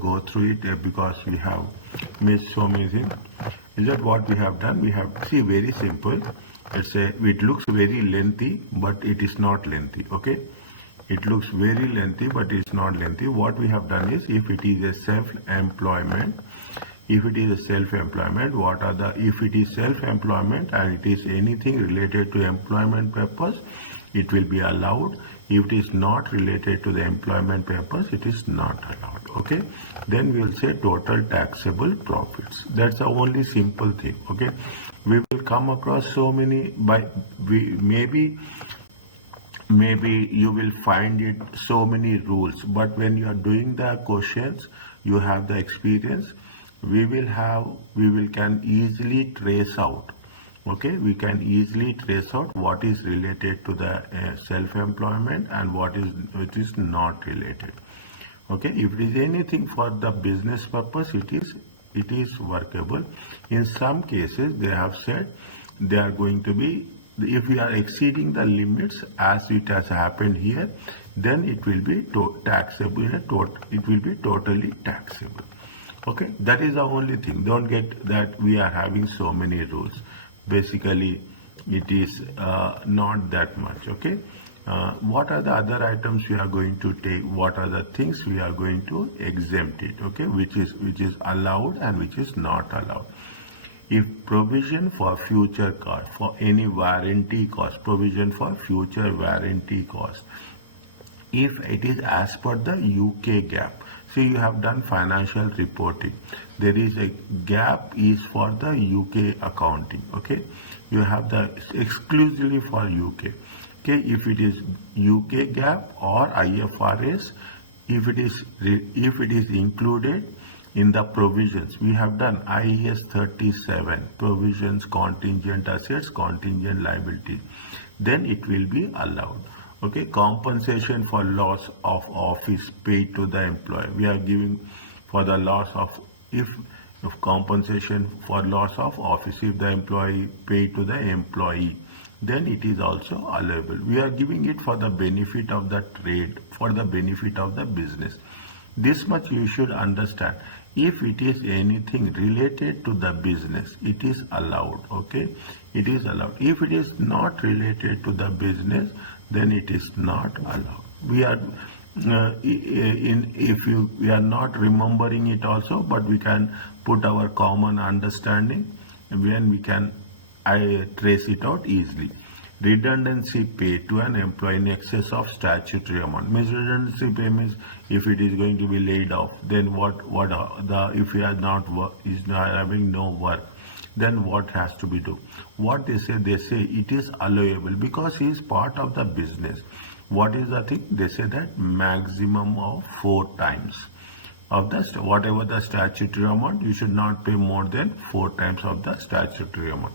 go through it because we have missed so many things. Is that what we have done? We have, see, very simple. It looks very lengthy, but it is not lengthy, okay? It looks very lengthy, but it's not lengthy. What we have done is, if it is a self-employment, if it is self-employment and it is anything related to employment purpose, it will be allowed. If it is not related to the employment purpose, it is not allowed, okay? Then we will say total taxable profits. That's the only simple thing, okay? We will come across so many, maybe you will find it so many rules, but when you are doing the questions, you have the experience, we can easily trace out, okay? We can easily trace out what is related to the self-employment and which is not related, okay? If it is anything for the business purpose, it is workable. In some cases, they have said they are going to be, if we are exceeding the limits as it has happened here, then it will be taxable. It will be totally taxable. Okay, that is the only thing. Don't get that we are having so many rules. Basically, it is not that much. Okay, what are the other items we are going to take? What are the things we are going to exempt it? Okay, which is allowed and which is not allowed. If provision for future cost, for any warranty cost, provision for future warranty cost, if it is as per the UK gap, see, you have done financial reporting, there is a gap is for the UK accounting, okay? You have the exclusively for UK, okay? If it is UK gap or IFRS, if it is included in the provisions, we have done IAS 37, provisions, contingent assets, contingent liability, then it will be allowed. Okay, compensation for loss of office paid to the employee. We are giving for the loss of, if compensation for loss of office, if the employee paid to the employee, then it is also allowable. We are giving it for the benefit of the trade, for the benefit of the business. This much you should understand. If it is anything related to the business, it is allowed, okay? It is allowed. If it is not related to the business, then it is not allowed. We are we are not remembering it also, but we can put our common understanding when we can trace it out easily. Redundancy pay to an employee in excess of statutory amount. Means redundancy pay means if it is going to be laid off, then if he is not having no work, then what has to be done? What they say it is allowable because he is part of the business. What is the thing? They say that maximum of 4 times of the whatever the statutory amount, you should not pay more than 4 times of the statutory amount.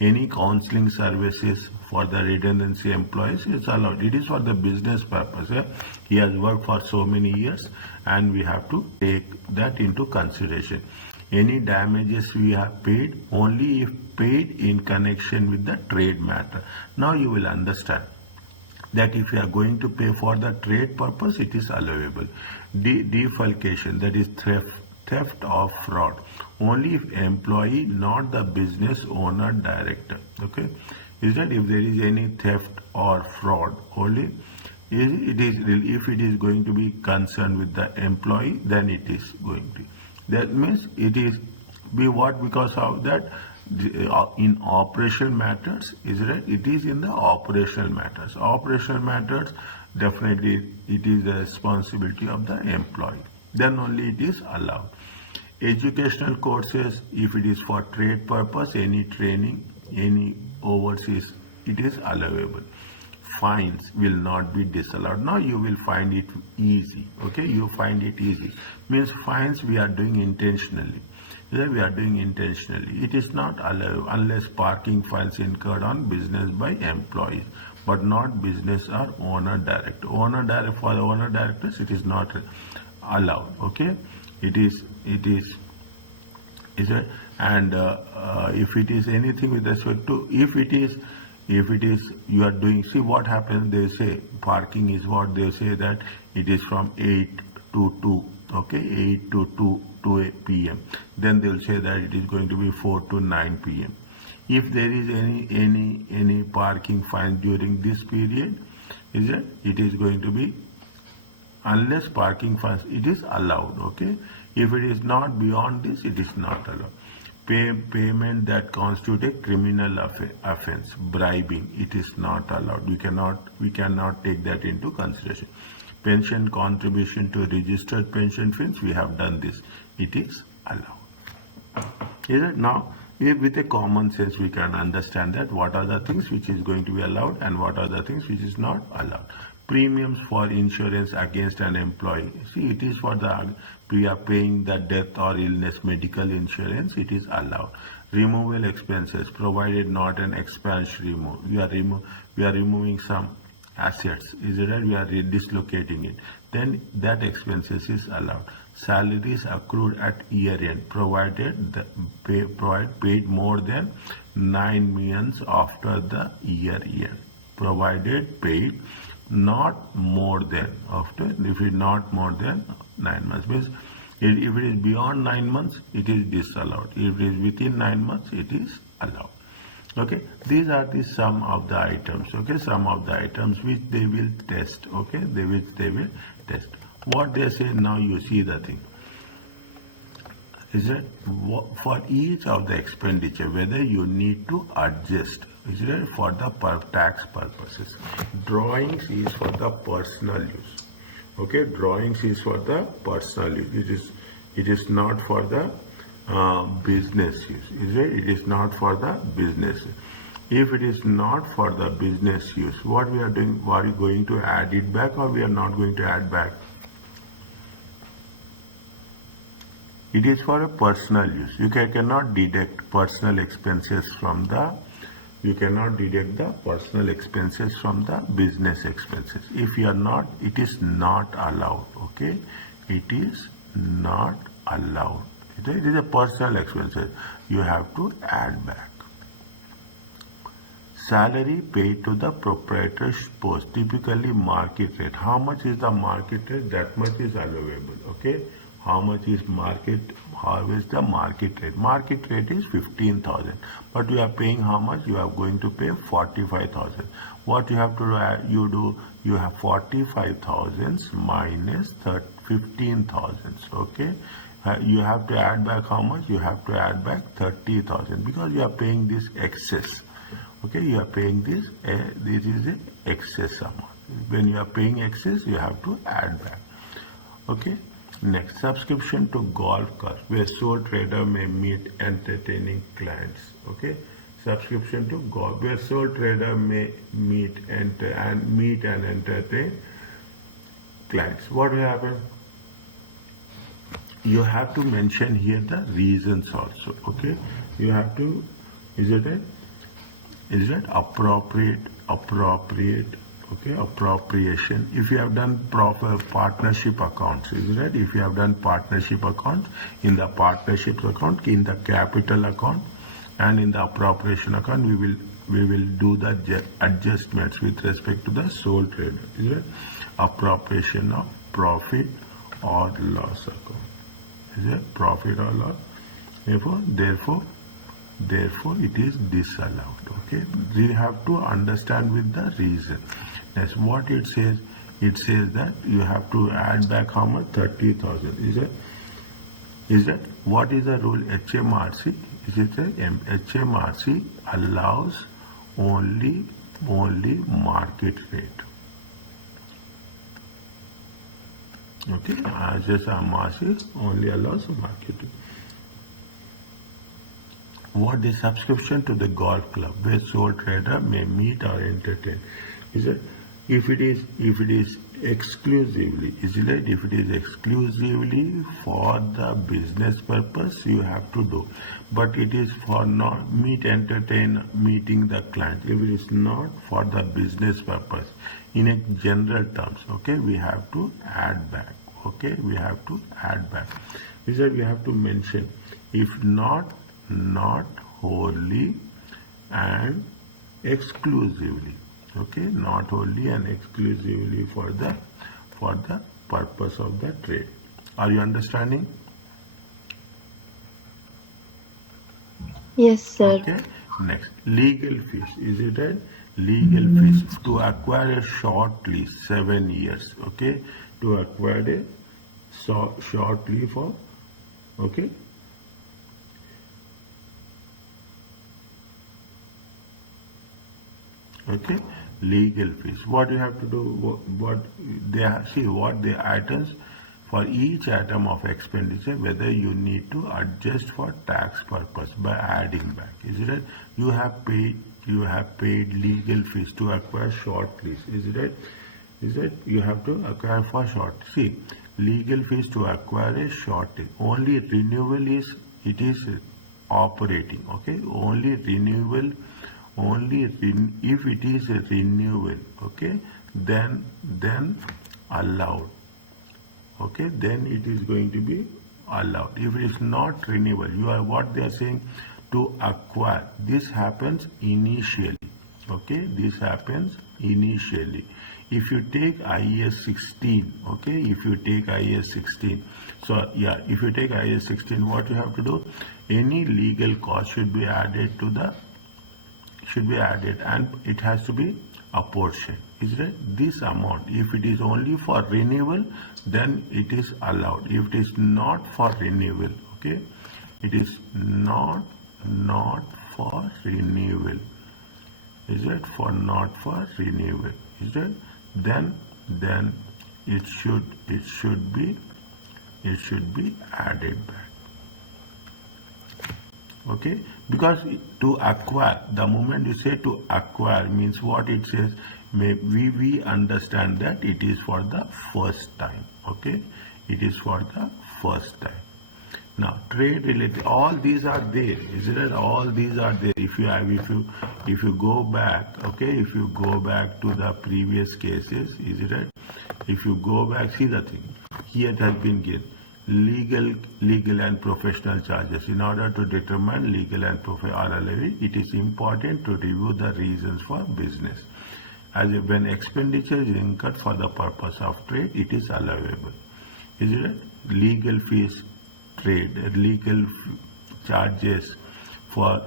Any counseling services for the redundancy employees is allowed. It is for the business purpose. Yeah? He has worked for so many years and we have to take that into consideration. Any damages we have paid only if paid in connection with the trade matter. Now you will understand that if you are going to pay for the trade purpose, it is allowable. Defalcation, that is theft or fraud, only if employee, not the business owner director, okay? Is that if there is any theft or fraud, only if it is going to be concerned with the employee, then it is going to. That means it is because of that in operational matters, is right? It is in the operational matters. Operational matters, definitely it is the responsibility of the employee. Then only it is allowed. Educational courses, if it is for trade purpose, any training, any overseas, it is allowable. Fines will not be disallowed. Now you will find it easy, okay? You find it easy. Means fines we are doing intentionally. We are doing intentionally. It is not allowed unless parking fines incurred on business by employees, but not business or owner direct. For the owner directors, it is not allowed, okay? It is it? And if it is anything with respect to, if it is you are doing, see what happens, they say parking is what they say that it is from 8 to 2, okay, 8 to 2 p.m. Then they will say that it is going to be 4 to 9 p.m. If there is any parking fine during this period, it is going to be, unless parking fines, it is allowed, okay. If it is not beyond this, it is not allowed. Payment that constitute a criminal offense, bribing, it is not allowed. We cannot take that into consideration. Pension contribution to registered pension funds, we have done this, it is allowed. Is it? Now, with a common sense, we can understand that what are the things which is going to be allowed and what are the things which is not allowed. Premiums for insurance against an employee. See, it is for we are paying the death or illness medical insurance, it is allowed. Removal expenses, provided not an expense remove. We are removing some assets, is it right? We are dislocating it. Then that expenses is allowed. Salaries accrued at year end, provided paid more than 9 months after the year end. Provided paid not more than after, if it is not more than 9 months, means if it is beyond 9 months, it is disallowed. If it is within 9 months, it is allowed. Okay, these are the sum of the items. Okay, some of the items which they will test. Okay, which they will test. What they say now, you see the thing. Is it for each of the expenditure, whether you need to adjust, is it for the tax purposes. Drawings is for the personal use. Okay, drawings is for the personal use. It is not for the business use. Is it? It is not for the business. If it is not for the business use, what we are doing? Are we going to add it back or we are not going to add back? It is for a personal use. You cannot deduct personal expenses from the, you cannot deduct the personal expenses from the business expenses. If you are not, it is not allowed. Okay, it is not allowed. It is a personal expenses. You have to add back. Salary paid to the proprietor's post, typically market rate. How much is the market rate? That much is allowable. Okay. How much is market? How is the market rate? Market rate is 15,000. But you are paying how much? You are going to pay 45,000. What you have to do? You have 45,000 minus 15,000. Okay. You have to add back how much? You have to add back 30,000 because you are paying this excess. Okay, you are paying this. This is the excess amount. When you are paying excess, you have to add back. Okay. Next, subscription to golf course where sole trader may meet entertaining clients. Okay, subscription to golf where sole trader may meet and entertain clients. What will happen? You have to mention here the reasons also. Okay, you have to. Is it appropriate? Okay, appropriation. If you have done proper partnership accounts, is it right? If you have done partnership accounts, in the partnership account, in the capital account, and in the appropriation account, we will do the adjustments with respect to the sole trader. Is it appropriation of profit or loss account? Is it profit or loss? Therefore, it is disallowed. Okay, we have to understand with the reason. That's what it says. It says that you have to add back how much? 30,000. Is that what is the rule? HMRC. Is it HMRC allows only market rate. Okay, HMRC only allows market rate. What is subscription to the golf club where sole trader may meet or entertain? Is it if it is exclusively, is it right? If it is exclusively for the business purpose, you have to do. But it is for not meeting the client. If it is not for the business purpose, in a general terms, okay, we have to add back. Okay, we have to add back. Is that we have to mention if not wholly and exclusively. Okay, not wholly and exclusively for the purpose of the trade. Are you understanding? Yes, sir. Okay. Next, legal fees. Is it right? Legal fees to acquire a short lease, 7 years. Okay, to acquire a short lease for. Okay. Okay, legal fees. What you have to do, what they see, what the items for each item of expenditure, whether you need to adjust for tax purpose by adding back. Is it right? You have paid legal fees to acquire short lease. Is it right? Is it you have to acquire for short? See, legal fees to acquire a short lease. Only renewal is it is operating. Okay, only renewal if it is a renewal, okay, then allowed, okay, then it is going to be allowed. If it is not renewal, you are what they are saying, to acquire, this happens initially, okay, this happens initially. If you take IAS 16, okay, if you take IAS 16, so yeah, if you take IAS 16, what you have to do, any legal cost should be added and it has to be apportioned. Is that this amount, if it is only for renewal, then it is allowed. If it is not for renewal, okay, it is not for renewal. Is it for not for renewal? Is it then it should be added back. Okay, because to acquire, the moment you say to acquire means what it says, we understand that it is for the first time. Okay, it is for the first time. Now trade related, all these are there, isn't it? All these are there. If you go back, okay, if you go back to the previous cases, isn't it? If you go back, see the thing here, it has been given legal and professional charges. In order to determine legal and professional levy, it is important to review the reasons for business. As when expenditure is incurred for the purpose of trade, it is allowable. Is it legal fees, trade, legal charges for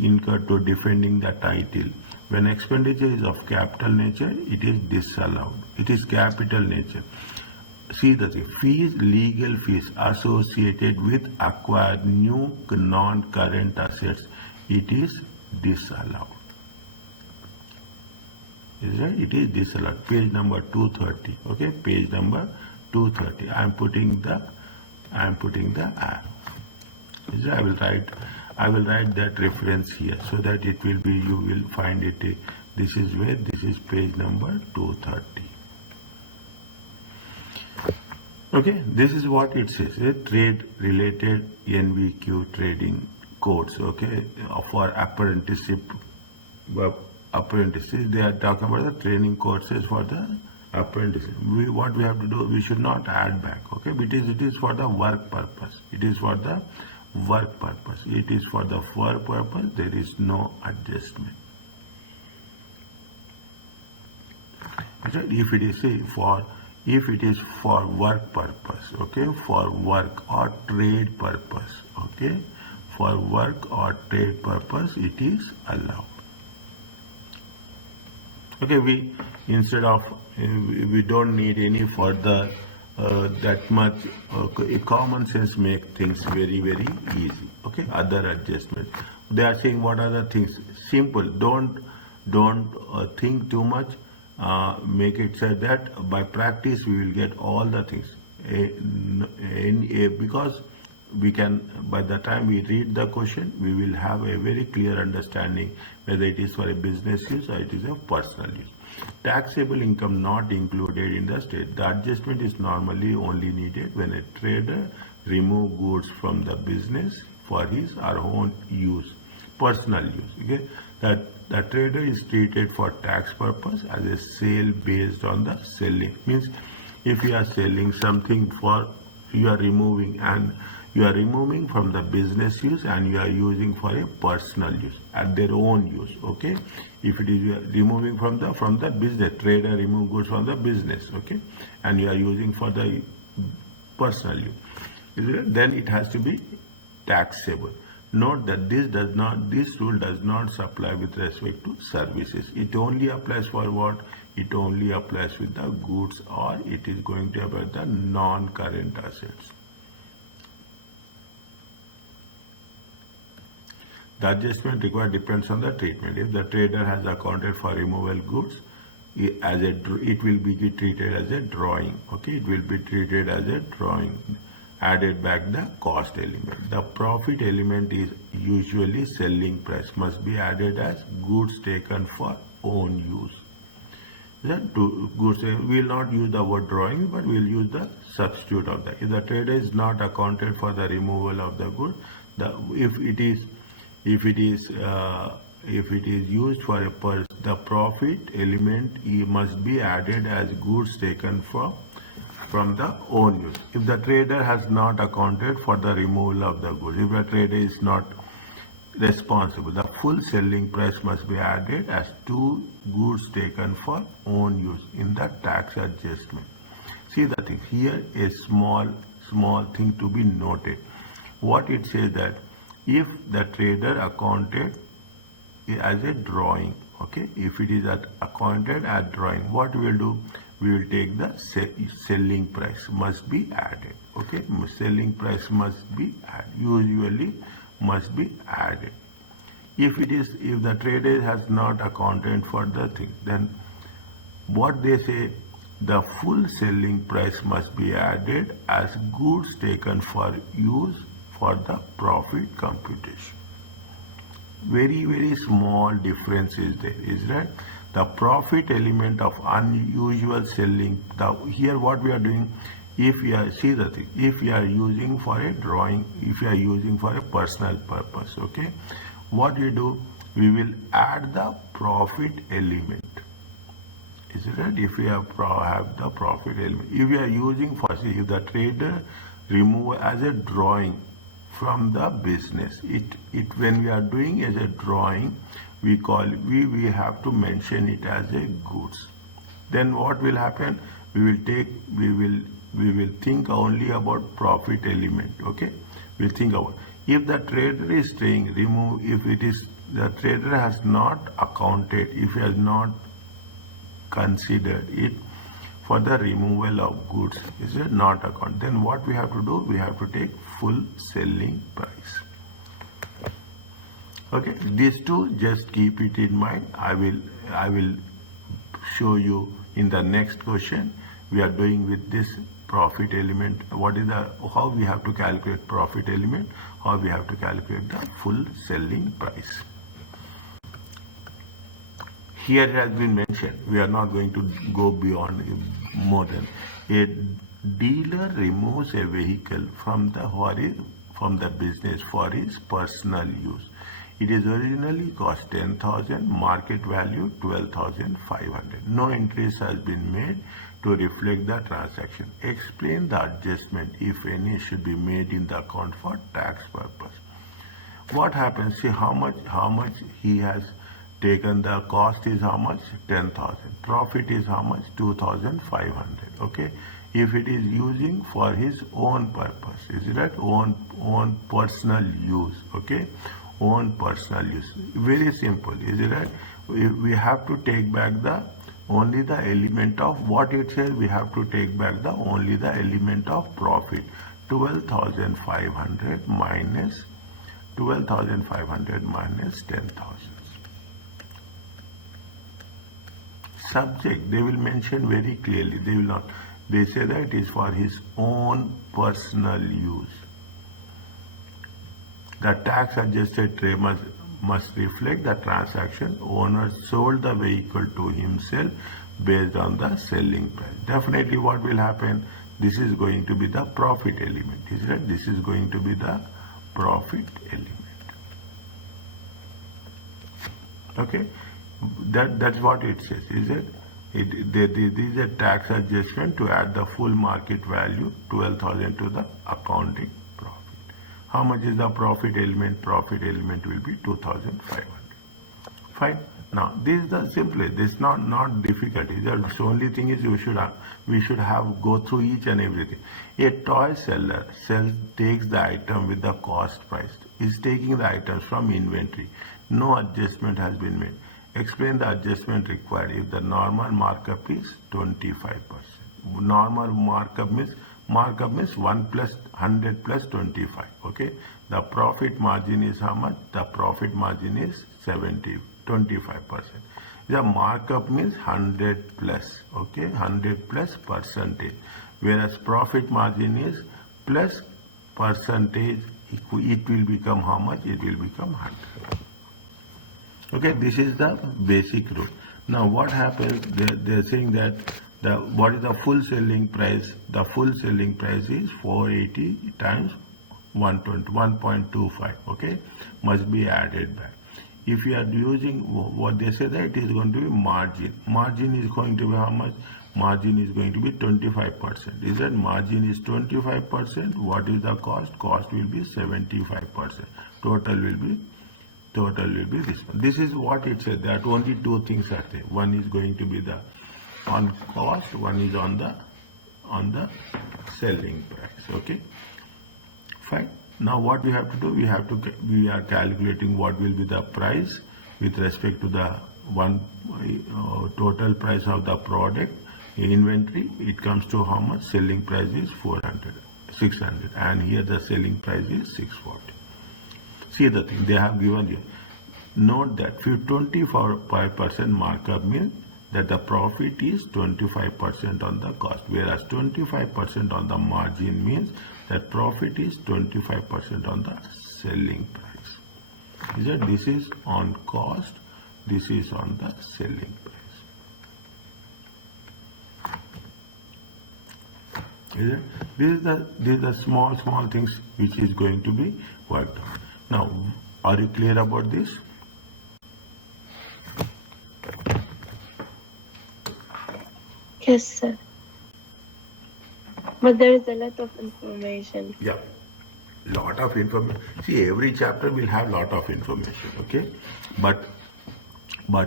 incurred to defending the title? When expenditure is of capital nature, it is disallowed. It is capital nature. See the thing, fees, legal fees associated with acquired new non-current assets, it is disallowed. Is right? It is disallowed. Page number 230. Okay, page number 230. I am putting the arrow. Is right? I will write that reference here so that it will be, you will find it. This is where, this is page number 230. Okay, this is what it says, trade related NVQ trading codes, okay, for apprenticeship, apprentices, they are talking about the training courses for the apprentices. What we have to do, we should not add back, okay, because it is for the work purpose, it is for the work purpose, it is for the work purpose, there is no adjustment. If it is if it is for work purpose, okay, for work or trade purpose, okay, for work or trade purpose, it is allowed. Okay, we instead of we don't need any further that much common sense make things very easy. Okay, other adjustments, they are saying what are the things, simple, don't think too much. Make it so that by practice we will get all the things, because we can, by the time we read the question, we will have a very clear understanding whether it is for a business use or it is a personal use. Taxable income not included in the state. The adjustment is normally only needed when a trader remove goods from the business for his or her own use, personal use. Okay, that the trader is treated for tax purpose as a sale based on the selling. Means if you are selling something for, you are removing from the business use and you are using for a personal use at their own use. Okay, if it is you are removing from the business, trader remove goods from the business, okay, and you are using for the personal use. Then it has to be taxable. Note that this rule does not apply with respect to services. It only applies for what? It only applies with the goods, or it is going to apply the non-current assets. The adjustment required depends on the treatment. If the trader has accounted for removal goods, it will be treated as a drawing. Okay, it will be treated as a drawing. Added back the cost element. The profit element is usually selling price. Must be added as goods taken for own use. Goods, we will not use the word drawing, but we will use the substitute of that. If the trader is not accounted for the removal of the good, if it is used for a purse, the profit element must be added as goods taken from the own use. If the trader has not accounted for the removal of the goods, if the trader is not responsible, the full selling price must be added as to goods taken for own use in the tax adjustment. See the thing here, a small thing to be noted. What it says that if the trader accounted as a drawing, okay, if it is accounted as drawing, what we will do? We will take the selling price must be added. Okay, selling price must be added. Usually must be added. If the trader has not accounted for the thing, then what they say, the full selling price must be added as goods taken for use for the profit computation. Very, very small difference is there, is right? The profit element of unusual selling. Here what we are doing, if we are, see the thing, if we are using for a drawing, if we are using for a personal purpose, okay, what we do, we will add the profit element. Is it right? If we have the profit element, if we are using for, see, if the trader remove as a drawing from the business, when we are doing as a drawing, we have to mention it as a goods. Then what will happen? We will think only about profit element. Okay, we'll think about, if the trader is saying remove, if it is the trader has not accounted, if he has not considered it for the removal of goods, is it not account? Then what we have to do? We have to take full selling price. Okay, these two, just keep it in mind. I will show you in the next question. We are doing with this profit element. How we have to calculate profit element, how we have to calculate the full selling price. Here it has been mentioned, we are not going to go beyond more than, a dealer removes a vehicle from the business for his personal use. It is originally cost 10,000, market value 12,500. No entries has been made to reflect the transaction. Explain the adjustment, if any, should be made in the account for tax purpose. What happens? See how much he has taken. The cost is how much? 10,000. Profit is how much? 2,500. Okay. If it is using for his own purpose, is it right? Own personal use. Okay. Own personal use. Very simple, is it right? We have to take back only the element of what it says. We have to take back only the element of profit. 12,500 minus 10,000. Subject, they will mention very clearly. They will not. They say that it is for his own personal use. The tax adjusted trade must reflect the transaction. Owner sold the vehicle to himself based on the selling price. Definitely what will happen? This is going to be the profit element. Is right? This is going to be the profit element. Okay? That's what it says, is it? There is a tax adjustment to add the full market value, 12,000, to the accounting profit. How much is the profit element? Profit element will be 2,500. Fine. Now this is the simplest. This is not difficult. The only thing is we should have go through each and everything. A toy seller takes the item with the cost price. Is taking the items from inventory. No adjustment has been made. Explain the adjustment required if the normal markup is 25%. Normal markup means 1 plus 100 plus 25. Okay. The profit margin is how much? The profit margin is 25%. The markup means 100 plus. Okay. 100 plus percentage. Whereas profit margin is plus percentage. It will become how much? It will become 100. Okay, this is the basic rule. Now what happens, they're saying that what is the full selling price? The full selling price is 480 times 1.25, okay, must be added back. If you are using what they say, that it is going to be margin. Margin is going to be how much? Margin is going to be 25%. Is that margin is 25%? What is the cost? Cost will be 75%. Total will be this one. This is what it said. That only two things are there. One is going to be the on cost, one is on the selling price. Okay, fine. Now what we have to do? We are calculating what will be the price with respect to the total price of the product inventory. It comes to how much? Selling price is 600, and here the selling price is 640. See the thing they have given you. Note that 25% markup means that the profit is 25% on the cost, whereas 25% on the margin means that profit is 25% on the selling price. Is that this is on cost, this is on the selling price. Is it? These are the small things which is going to be worked on. Now, are you clear about this? Yes, sir. But there is a lot of information. Yeah, lot of information. See, every chapter will have lot of information. Okay, but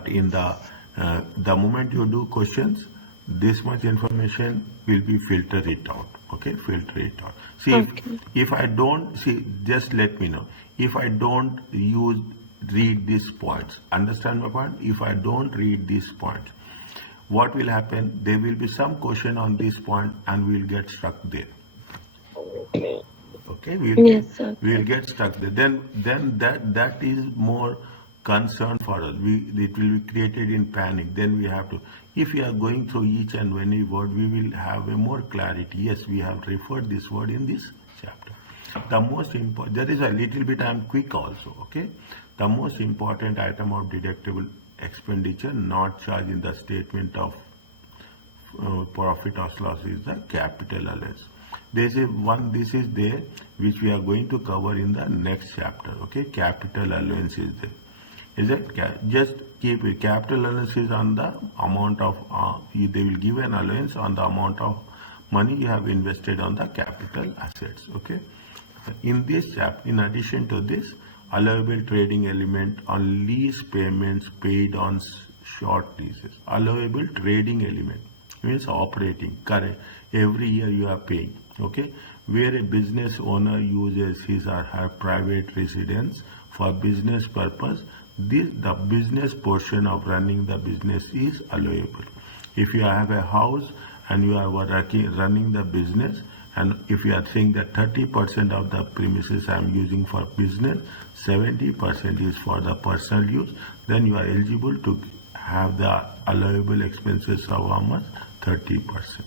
in the moment you do questions, this much information will be filtered it out. Okay, filter it out. See, Okay. if I don't see, just let me know. If I don't read these points, understand my point? If I don't read these points, what will happen? There will be some question on this point, and we'll get stuck there. Okay, we'll get stuck there. Then that is more concern for us. It will be created in panic. Then we have to. If we are going through each and any word, we will have a more clarity. Yes, we have referred this word in this chapter. The most important. There is a little bit. I'm quick also. Okay, the most important item of deductible expenditure not charged in the statement of profit or loss is the capital allowance. This is there which we are going to cover in the next chapter. Okay, capital allowance is there. Is it? Just keep it. Capital allowance is on the amount of they will give an allowance on the amount of money you have invested on the capital assets. Okay, in this chapter, in addition to this, allowable trading element on lease payments paid on short leases. Allowable trading element means operating, correct. Every year you are paying. Okay, where a business owner uses his or her private residence for business purpose, the business portion of running the business is allowable. If you have a house and you are running the business, and if you are saying that 30% of the premises I am using for business, 70% is for the personal use, then you are eligible to have the allowable expenses of how much? 30%.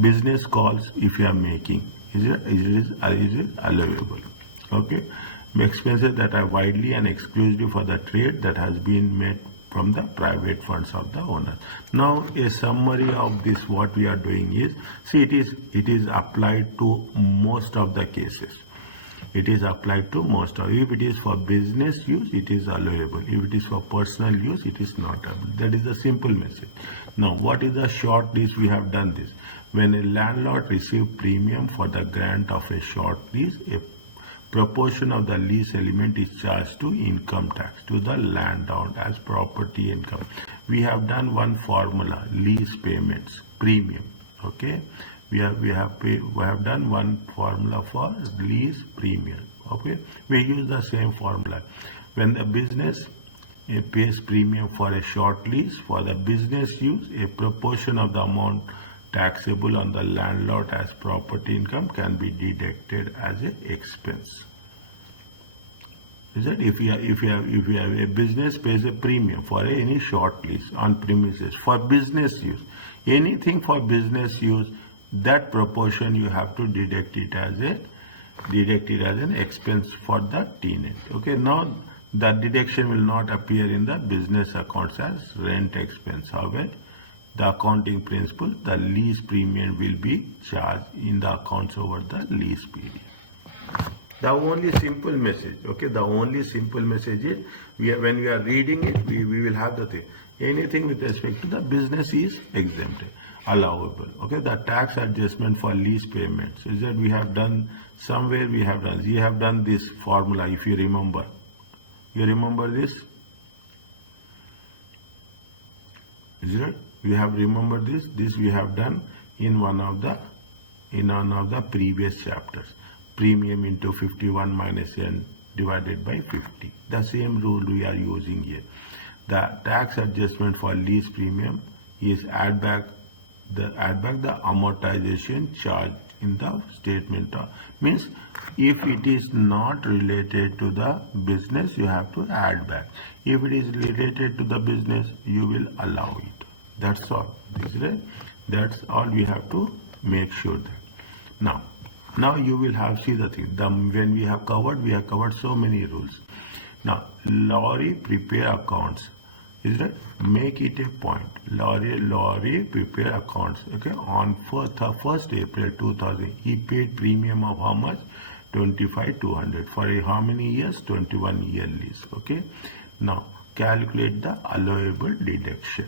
Business calls, if you are making, is it allowable? Okay. Expenses that are widely and exclusively for the trade that has been made from the private funds of the owner. Now a summary of this, what we are doing is, see, it is applied to most of the cases. It is applied to most of. If it is for business use, it is allowable. If it is for personal use, it is not allowable. That is the simple message. Now, what is the short lease? We have done this. When a landlord receives premium for the grant of a short lease, a proportion of the lease element is charged to income tax to the landlord as property income. We have done one formula, lease payments, premium. Okay, we have done one formula for lease premium. Okay, we use the same formula. When the business pays premium for a short lease for the business use, a proportion of the amount taxable on the landlord as property income can be deducted as an expense. Is that if you have a business pays a premium for any short lease on premises for business use, anything for business use, that proportion you have to deduct it as an expense for the tenant. Okay, now the deduction will not appear in the business accounts as rent expense. However, the accounting principle, the lease premium will be charged in the accounts over the lease period. The only simple message, okay, the only simple message is when we are reading it, we will have the thing. Anything with respect to the business is exempted, allowable. Okay, the tax adjustment for lease payments is that we have done somewhere, we have done this formula, if you remember. You remember this? Is it? We have remembered this. This we have done in one of the previous chapters. Premium into 51 minus n divided by 50. The same rule we are using here. The tax adjustment for lease premium is add back the amortization charge in the statement. Means if it is not related to the business, you have to add back. If it is related to the business, you will allow it. That's all. That's all we have to make sure that. Now you will have, see the thing, when we have covered so many rules. Now, lorry prepare accounts, is it? Make it a point. Lorry prepare accounts, okay? On 1st April 2000, he paid premium of how much? 25,200 for how many years? 21 year lease, okay? Now, calculate the allowable deduction.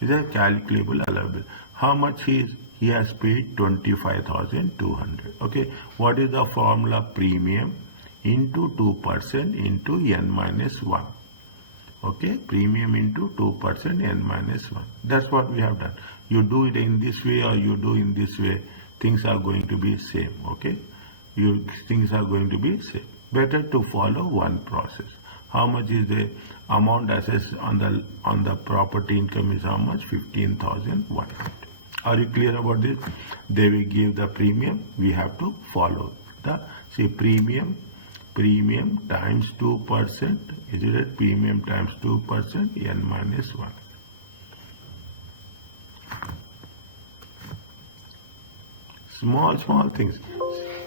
Is that calculable allowable? How much he has paid? 25,200. Okay, what is the formula? Premium into 2% into n minus 1. Okay, premium into 2% n minus 1. That's what we have done. You do it in this way or you do in this way, things are going to be same. Okay, things are going to be same. Better to follow one process. How much is the amount assessed on the property income is how much? 15,100. Are you clear about this? They will give the premium. We have to follow the premium times 2%. Is it premium times 2% n minus 1. Small things.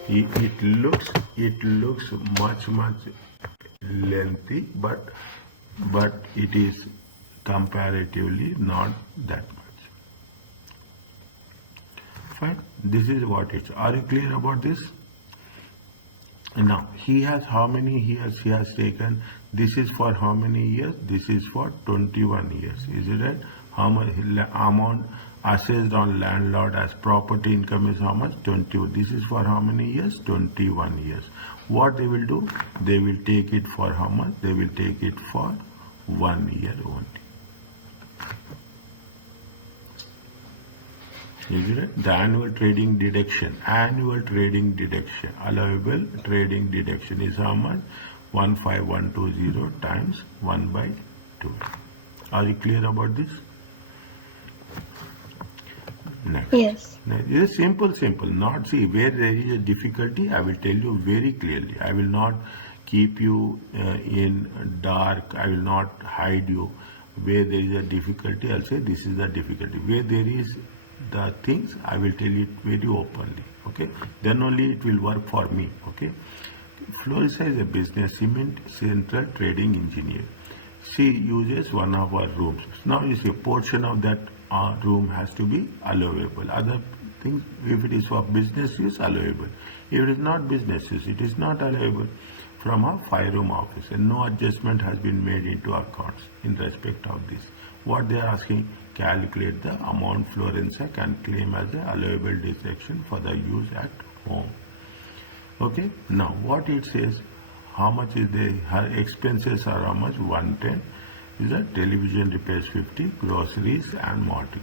It looks much lengthy, but it is comparatively not that much. Fine. This is what it is. Are you clear about this? Now he has how many years he has taken? This is for how many years? This is for 21 years. Is it right? How much amount assessed on landlord as property income is how much? 20. This is for how many years? 21 years. What they will do? They will take it for how much? They will take it for 1 year only. Is it right? The annual trading deduction, allowable trading deduction is how much? 15120 times 1 by 2. Are you clear about this? Next. Yes. It is simple. Not see where there is a difficulty. I will tell you very clearly. I will not keep you in dark. I will not hide you. Where there is a difficulty, I'll say this is the difficulty. Where there is the things, I will tell it very openly. Okay. Then only it will work for me. Okay. Florissa is a business cement central trading engineer. She uses one of our rooms. Now you see a portion of that room has to be allowable. Other things, if it is for business use, allowable. If it is not business use, it is not allowable. From a 5-room office, and no adjustment has been made into accounts in respect of this. What they are asking, calculate the amount Florence can claim as a allowable deduction for the use at home. Okay, now what it says, how much is the, her expenses are how much? 110 is a television repairs 50, groceries and mortgage.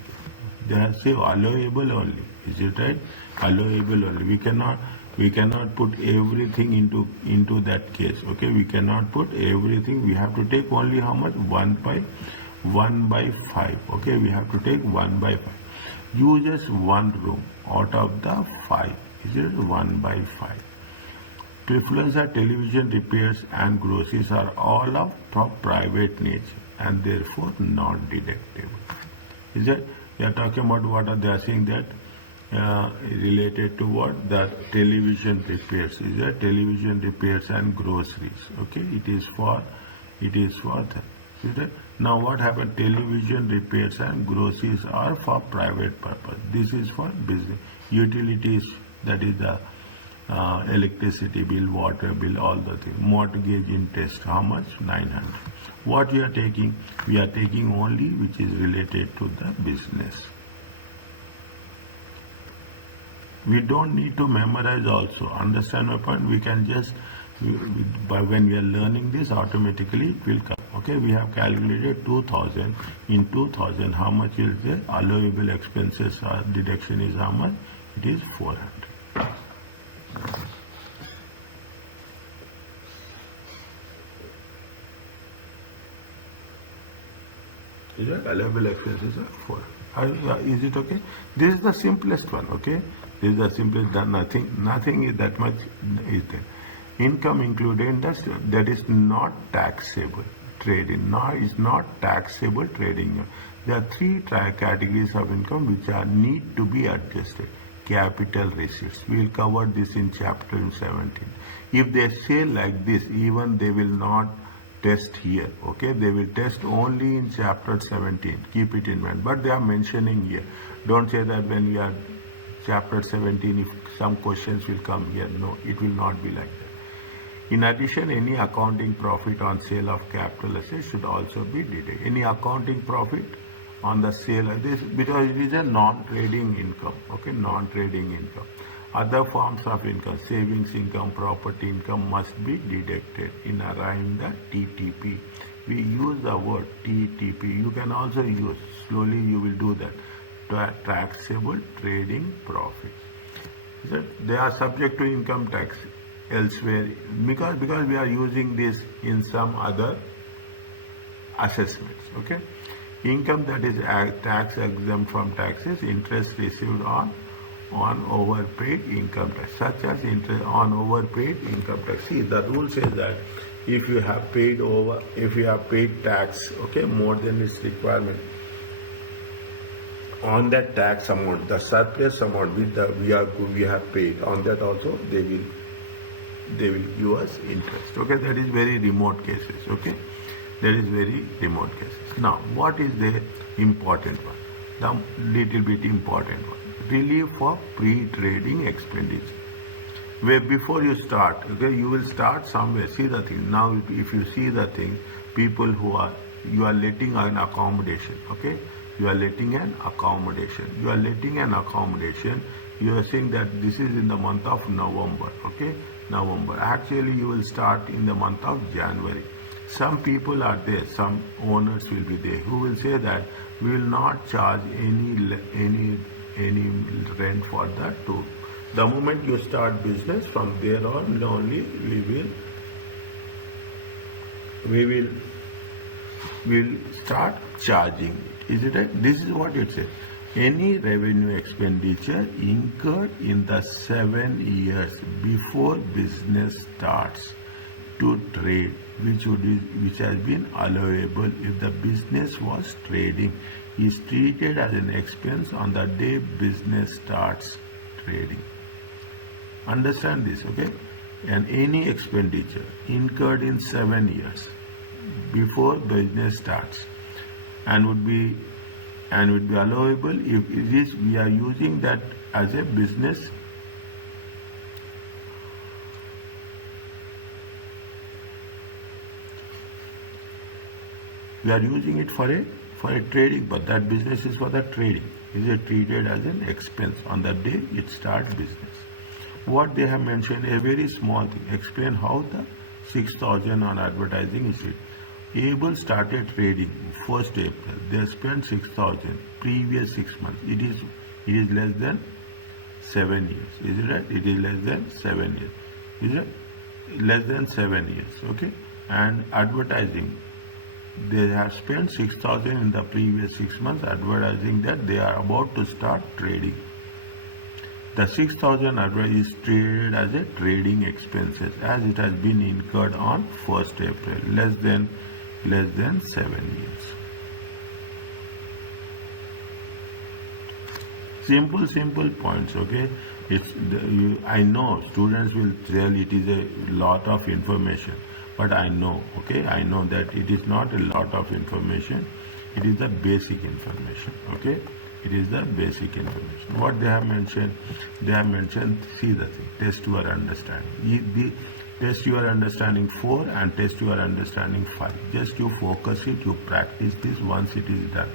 They are say allowable only. Is it right? Allowable only. We cannot put everything into that case. Okay, we cannot put everything. We have to take only how much? 1 by 5. Okay, we have to take 1 by 5. Use just one room out of the 5. Is it 1 by 5? Preference are television repairs and groceries are all of private nature and therefore not deductible. Is that they are talking about what are they are saying that related to what the television repairs is that television repairs and groceries. Okay, it is for that. Is that now what happened? Television repairs and groceries are for private purpose. This is for business utilities. That is the electricity bill, water bill, all the things. Mortgage interest, how much? 900. What we are taking? We are taking only which is related to the business. We don't need to memorize also. Understand my point? We can just, by when we are learning this, automatically it will come. Okay, we have calculated 2000. In 2000, how much is the allowable expenses or deduction is how much? It is 400. Is it allowable expenses are 400? Is it okay? This is the simplest one. Okay, this is the simplest. Nothing is that much is there. Income included that is not taxable trading. Now is not taxable trading. There are three categories of income which are need to be adjusted. Capital receipts. We will cover this in chapter 17. If they say like this, even they will not test here. Okay, they will test only in chapter 17. Keep it in mind. But they are mentioning here. Don't say that when we are chapter 17, if some questions will come here. No, it will not be like that. In addition, any accounting profit on sale of capital assets should also be deducted. Any accounting profit on the sale of this, because it is a non-trading income. Okay, non-trading income. Other forms of income, savings income, property income must be deducted in arriving the TTP. We use the word TTP. You can also use, slowly you will do that, taxable trading profit. They are subject to income tax elsewhere because we are using this in some other assessments. Okay, income that is tax exempt from taxes, interest received on overpaid income tax, such as interest on overpaid income tax. See, the rule says that if you have paid tax, okay, more than its requirement, on that tax amount, the surplus amount with we have paid, on that also they will give us interest. Okay, that is very remote cases. Okay, that is very remote cases. Now, what is the important one? The little bit important one. Relief for pre-trading expenditure. Where before you start, okay, you will start somewhere. See the thing. Now, if you see the thing, people you are letting an accommodation. Okay, you are letting an accommodation. You are saying that this is in the month of November. Okay, November. Actually, you will start in the month of January. Some people are there, some owners will be there who will say that we will not charge any rent for that tour. The moment you start business, from there on only we will start charging it. Is it right? This is what it says. Any revenue expenditure incurred in the 7 years before business starts to trade, which has been allowable if the business was trading, is treated as an expense on the day business starts trading. Understand this, okay? And any expenditure incurred in 7 years before business starts and would be allowable if it is we are using that as a business. We are using it for a trading, but that business is for the trading. Is it treated as an expense on the day it starts business? What they have mentioned, a very small thing. Explain how the 6,000 on advertising is it. Able started trading 1st April. They spent 6,000 previous 6 months. It is less than 7 years. Is it right? It is less than 7 years. Is it less than 7 years? Okay. And advertising, they have spent 6,000 in the previous 6 months advertising that they are about to start trading. The 6,000 advertising is treated as a trading expenses as it has been incurred on 1st April, less than 7 years. Simple points. Okay, I know students will tell it is a lot of information, but I know, okay, I know that it is not a lot of information. It is the basic information. Okay, it is the basic information. What they have mentioned, see the thing, test your understanding. Test your understanding 4 and test your understanding 5. Just you focus it, you practice this once it is done.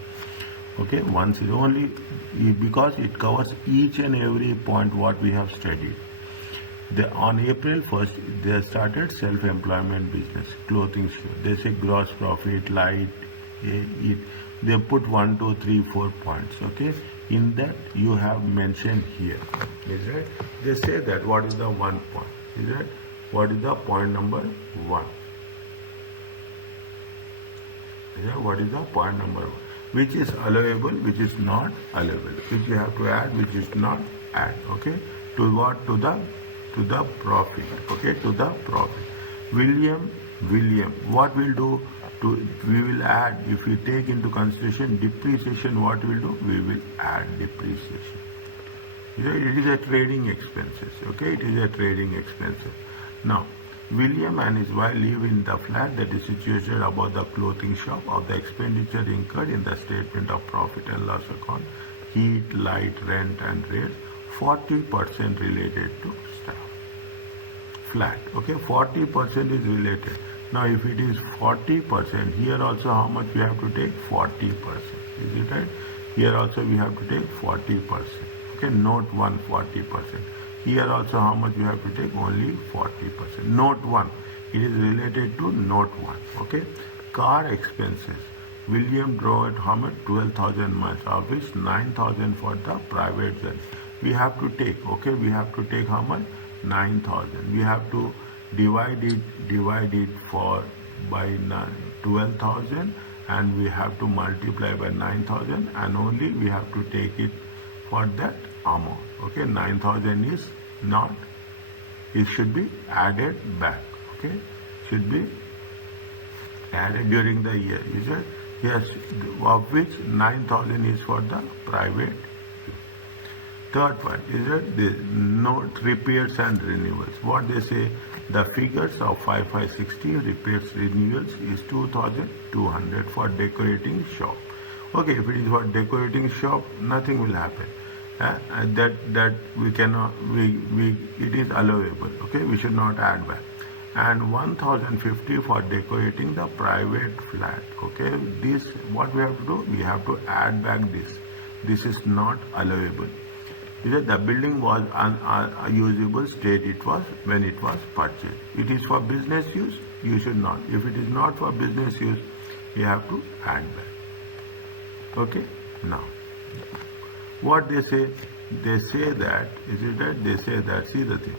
Okay, once it only, because it covers each and every point what we have studied. On April 1st, they started self-employment business, clothing store. They say gross profit, light, they put 1, 2, 3, 4 points. Okay, in that you have mentioned here. Is right? They say that what is the 1 point? Is right? What is the point number 1? Is right? What is the point number 1? Which is allowable, which is not allowable, which you have to add, which is not add. Okay, to what? To the profit. Okay, to the profit. William, what we'll do? We will add, if we take into consideration depreciation, what we'll do? We will add depreciation. It is a trading expenses. Okay, it is a trading expenses. Now, William and his wife live in the flat that is situated above the clothing shop. Of the expenditure incurred in the statement of profit and loss account, heat, light, rent and rates, 40% related to staff. Flat. Okay, 40% is related. Now, if it is 40%, here also how much we have to take? 40%. Is it right? Here also we have to take 40%. Okay, note 1, 40%. Here also how much we have to take? Only 40%. Note 1. It is related to note 1. Okay. Car expenses. William drove at how much? 12,000 miles, of which 9,000 for the private journey. We have to take, okay, we have to take how much? 9,000. We have to divide it by 12,000 and we have to multiply by 9,000 and only we have to take it for that amount. Okay, 9,000 is not, it should be added back. Okay, should be added during the year. Is it? Yes, of which 9,000 is for the private. Third point is that the note repairs and renewals. What they say, the figures of 5560 repairs renewals is 2,200 for decorating shop. Okay, if it is for decorating shop, nothing will happen. That we cannot, it is allowable. Okay, we should not add back. And 1,050 for decorating the private flat. Okay, this what we have to do? We have to add back this. This is not allowable. The building was unusable state it was when it was purchased. It is for business use, you should not. If it is not for business use, you have to add back. Okay, now what they say that, is it that they say that, see the thing,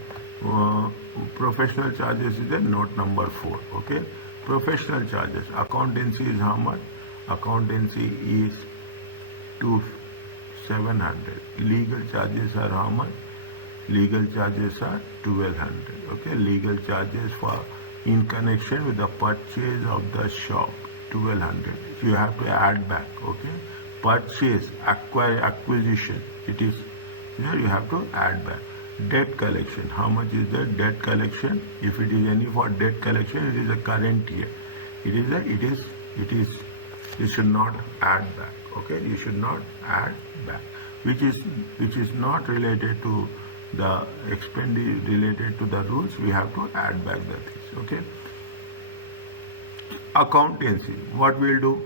professional charges is the note number 4. Okay, professional charges, accountancy is how much? Accountancy is 700. Legal charges are how much? Legal charges are 1,200. Okay, legal charges for in connection with the purchase of the shop, 1,200. You have to add back. Okay, purchase, acquisition, it is there, you have to add back. Debt collection, how much is the debt collection? If it is any for debt collection, it is a current year. You should not add back. Okay, you should not add back, which is not related to the expenditure, related to the rules. We have to add back the things. Okay, accountancy, what we'll do?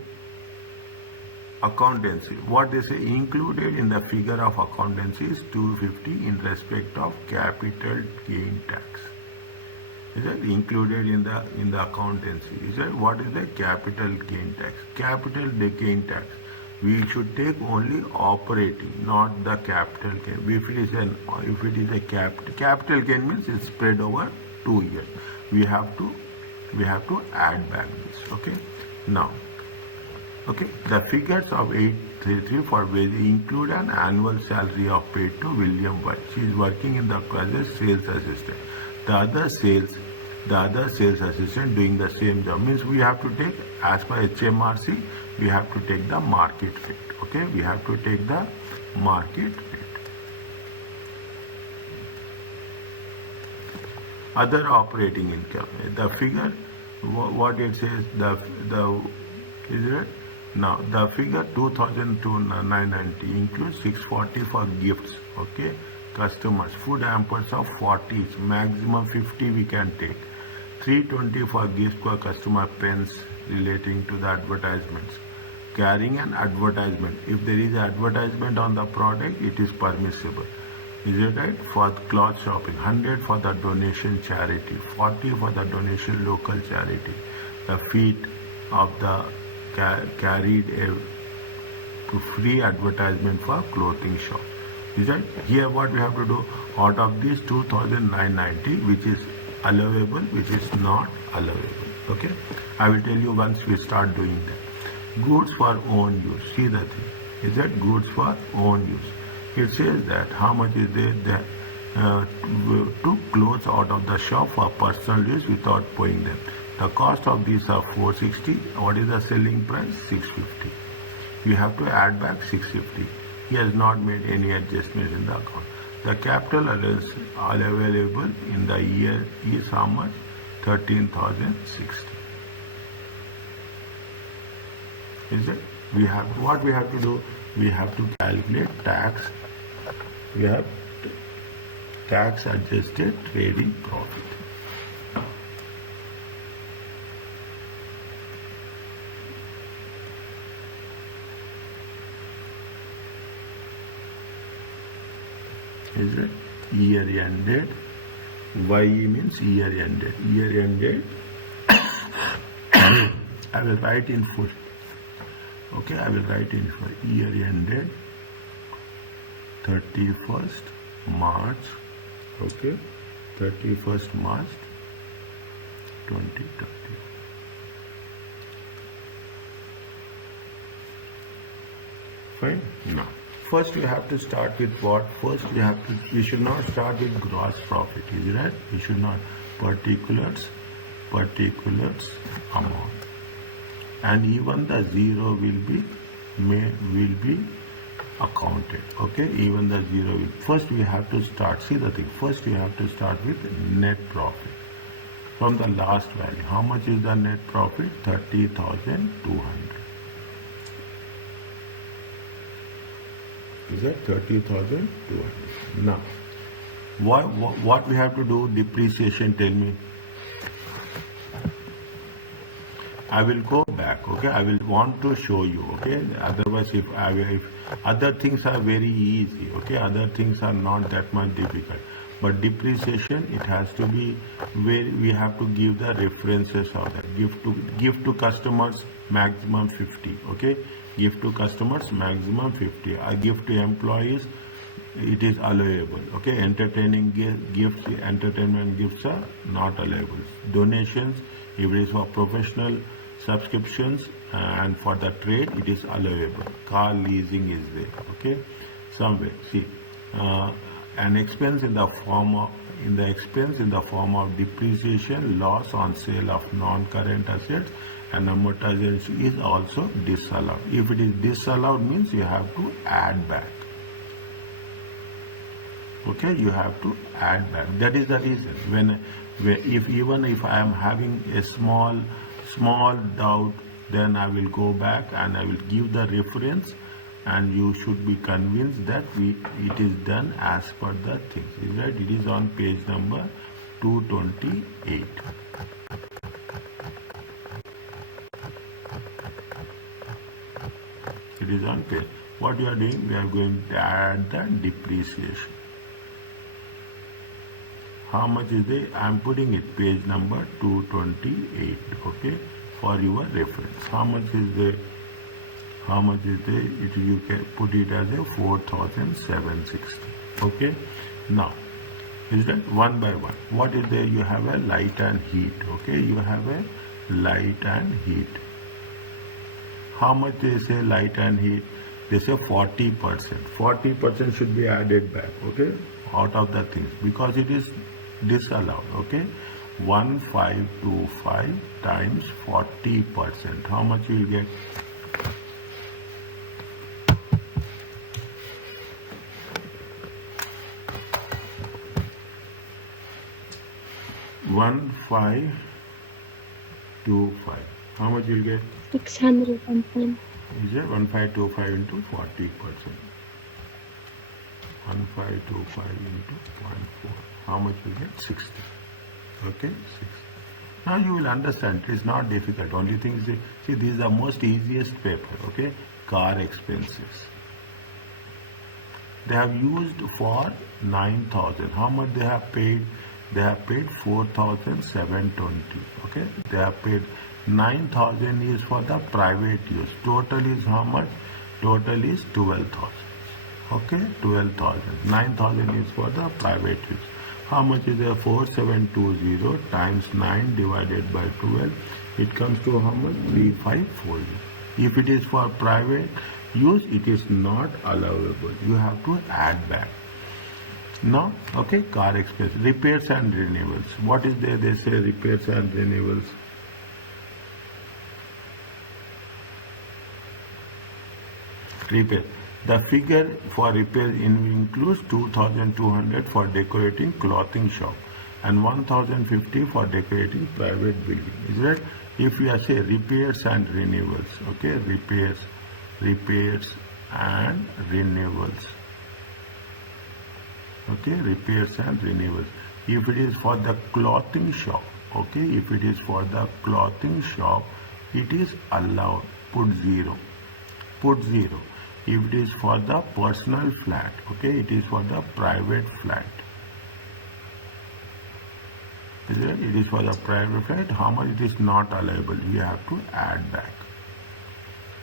accountancy. What they say included in the figure of accountancy is 250 in respect of capital gain tax. Is that included in the accountancy? Is that what is the capital gain tax? Capital gain tax. We should take only operating, not the capital gain. If it is a capital gain means it's spread over 2 years. We have to add back this. Okay. Now, okay, the figures of 833 for wage include an annual salary of paid to William White. She is working in the as a sales assistant. The other sales assistant doing the same job means we have to take, as per HMRC, we have to take the market rate. Okay, we have to take the market rate. Other operating income. The figure, what it says, is it? Now the figure 2,000 to 990 includes 640 for gifts. Okay. Customers, food hampers of 40, maximum 50 we can take. 320 for gifts for customer pens relating to the advertisements. Carrying an advertisement. If there is advertisement on the product, it is permissible. Is it right? For cloth shopping, 100 for the donation charity, 40 for the donation local charity. The feet of the carried a free advertisement for clothing shop. Is that here what we have to do? Out of this 2,990, which is allowable, which is not allowable. Okay, I will tell you once we start doing that. Goods for own use. See the thing. Is that goods for own use? It says that how much is there? Took clothes out of the shop for personal use without paying them. The cost of these are 460. What is the selling price? 650. You have to add back 650. He has not made any adjustments in the account. The capital allowance available in the year is how much? 13,060. Is it? What we have to do? We have to calculate tax. We have tax adjusted trading profit. Is it? Year ended. YE means year ended. Year ended. I will write in full. Okay, I will write in full. Year ended 31st March. Okay, 31st March 2020. Fine. Now, first we have to start with what? First we should not start with gross profit. Is it right? We should not particulars amount. And even the zero will be accounted. Okay, even the zero will. First we have to start. See the thing. First we have to start with net profit from the last value. How much is the net profit? 30,200. Is that 30,200? Now, what we have to do? Depreciation. Tell me. I will go back. Okay, I will want to show you. Okay, otherwise if other things are very easy. Okay, other things are not that much difficult. But depreciation, it has to be where we have to give the references of that. Give to customers maximum 50. Okay, give to customers maximum 50. I give to employees, it is allowable. Okay, entertainment gifts are not allowable. Donations, if it is for professional subscriptions and for the trade, it is allowable. Car leasing is there. Okay, somewhere. See, an expense in the form of depreciation, loss on sale of non-current assets, and amortization is also disallowed. If it is disallowed, means you have to add back. Okay, you have to add back. That is the reason. Even if I am having a small doubt, then I will go back and I will give the reference, and you should be convinced that it is done as per the things. Is right? It is on page number 228. It is on page. What you are doing? We are going to add the depreciation. How much is the? I am putting it page number 228. Okay, for your reference. How much is the? How much is the? It you can put it as a 4,760. Okay. Now, is that one by one? What is there? You have a light and heat. Okay, you have a light and heat. How much they say light and heat? They say 40%. 40% should be added back. Okay, out of the things because it is disallowed. Okay, 1525 times 40%. How much you will get? 1525. How much you will get? 610. Is it 1525 into 40%? 1525 into 0.4. How much you get? 60. Okay, 60. Now you will understand. It is not difficult. Only thing is, see, this is the most easiest paper. Okay, car expenses. They have used for 9,000. How much they have paid? They have paid 4,720. Okay, they have paid 9,000 is for the private use. Total is how much? Total is 12,000. Okay, 12,000. 9,000 is for the private use. How much is there? 4720 times 9 divided by 12. It comes to how much? 3540. If it is for private use, it is not allowable. You have to add back. Now, okay, car expense, repairs and renewals. What is there? They say repairs and renewals. Repair. The figure for repair includes 2,200 for decorating clothing shop and 1,050 for decorating private building. Is that? If we are say repairs and renewals, okay, repairs and renewals. Okay, repairs and renewals. If it is for the clothing shop, okay, if it is for the clothing shop, it is allowed. Put 0. Put 0. If it is for the personal flat, okay, it is for the private flat. Is it? It is for the private flat. How much it is not allowable? You have to add back.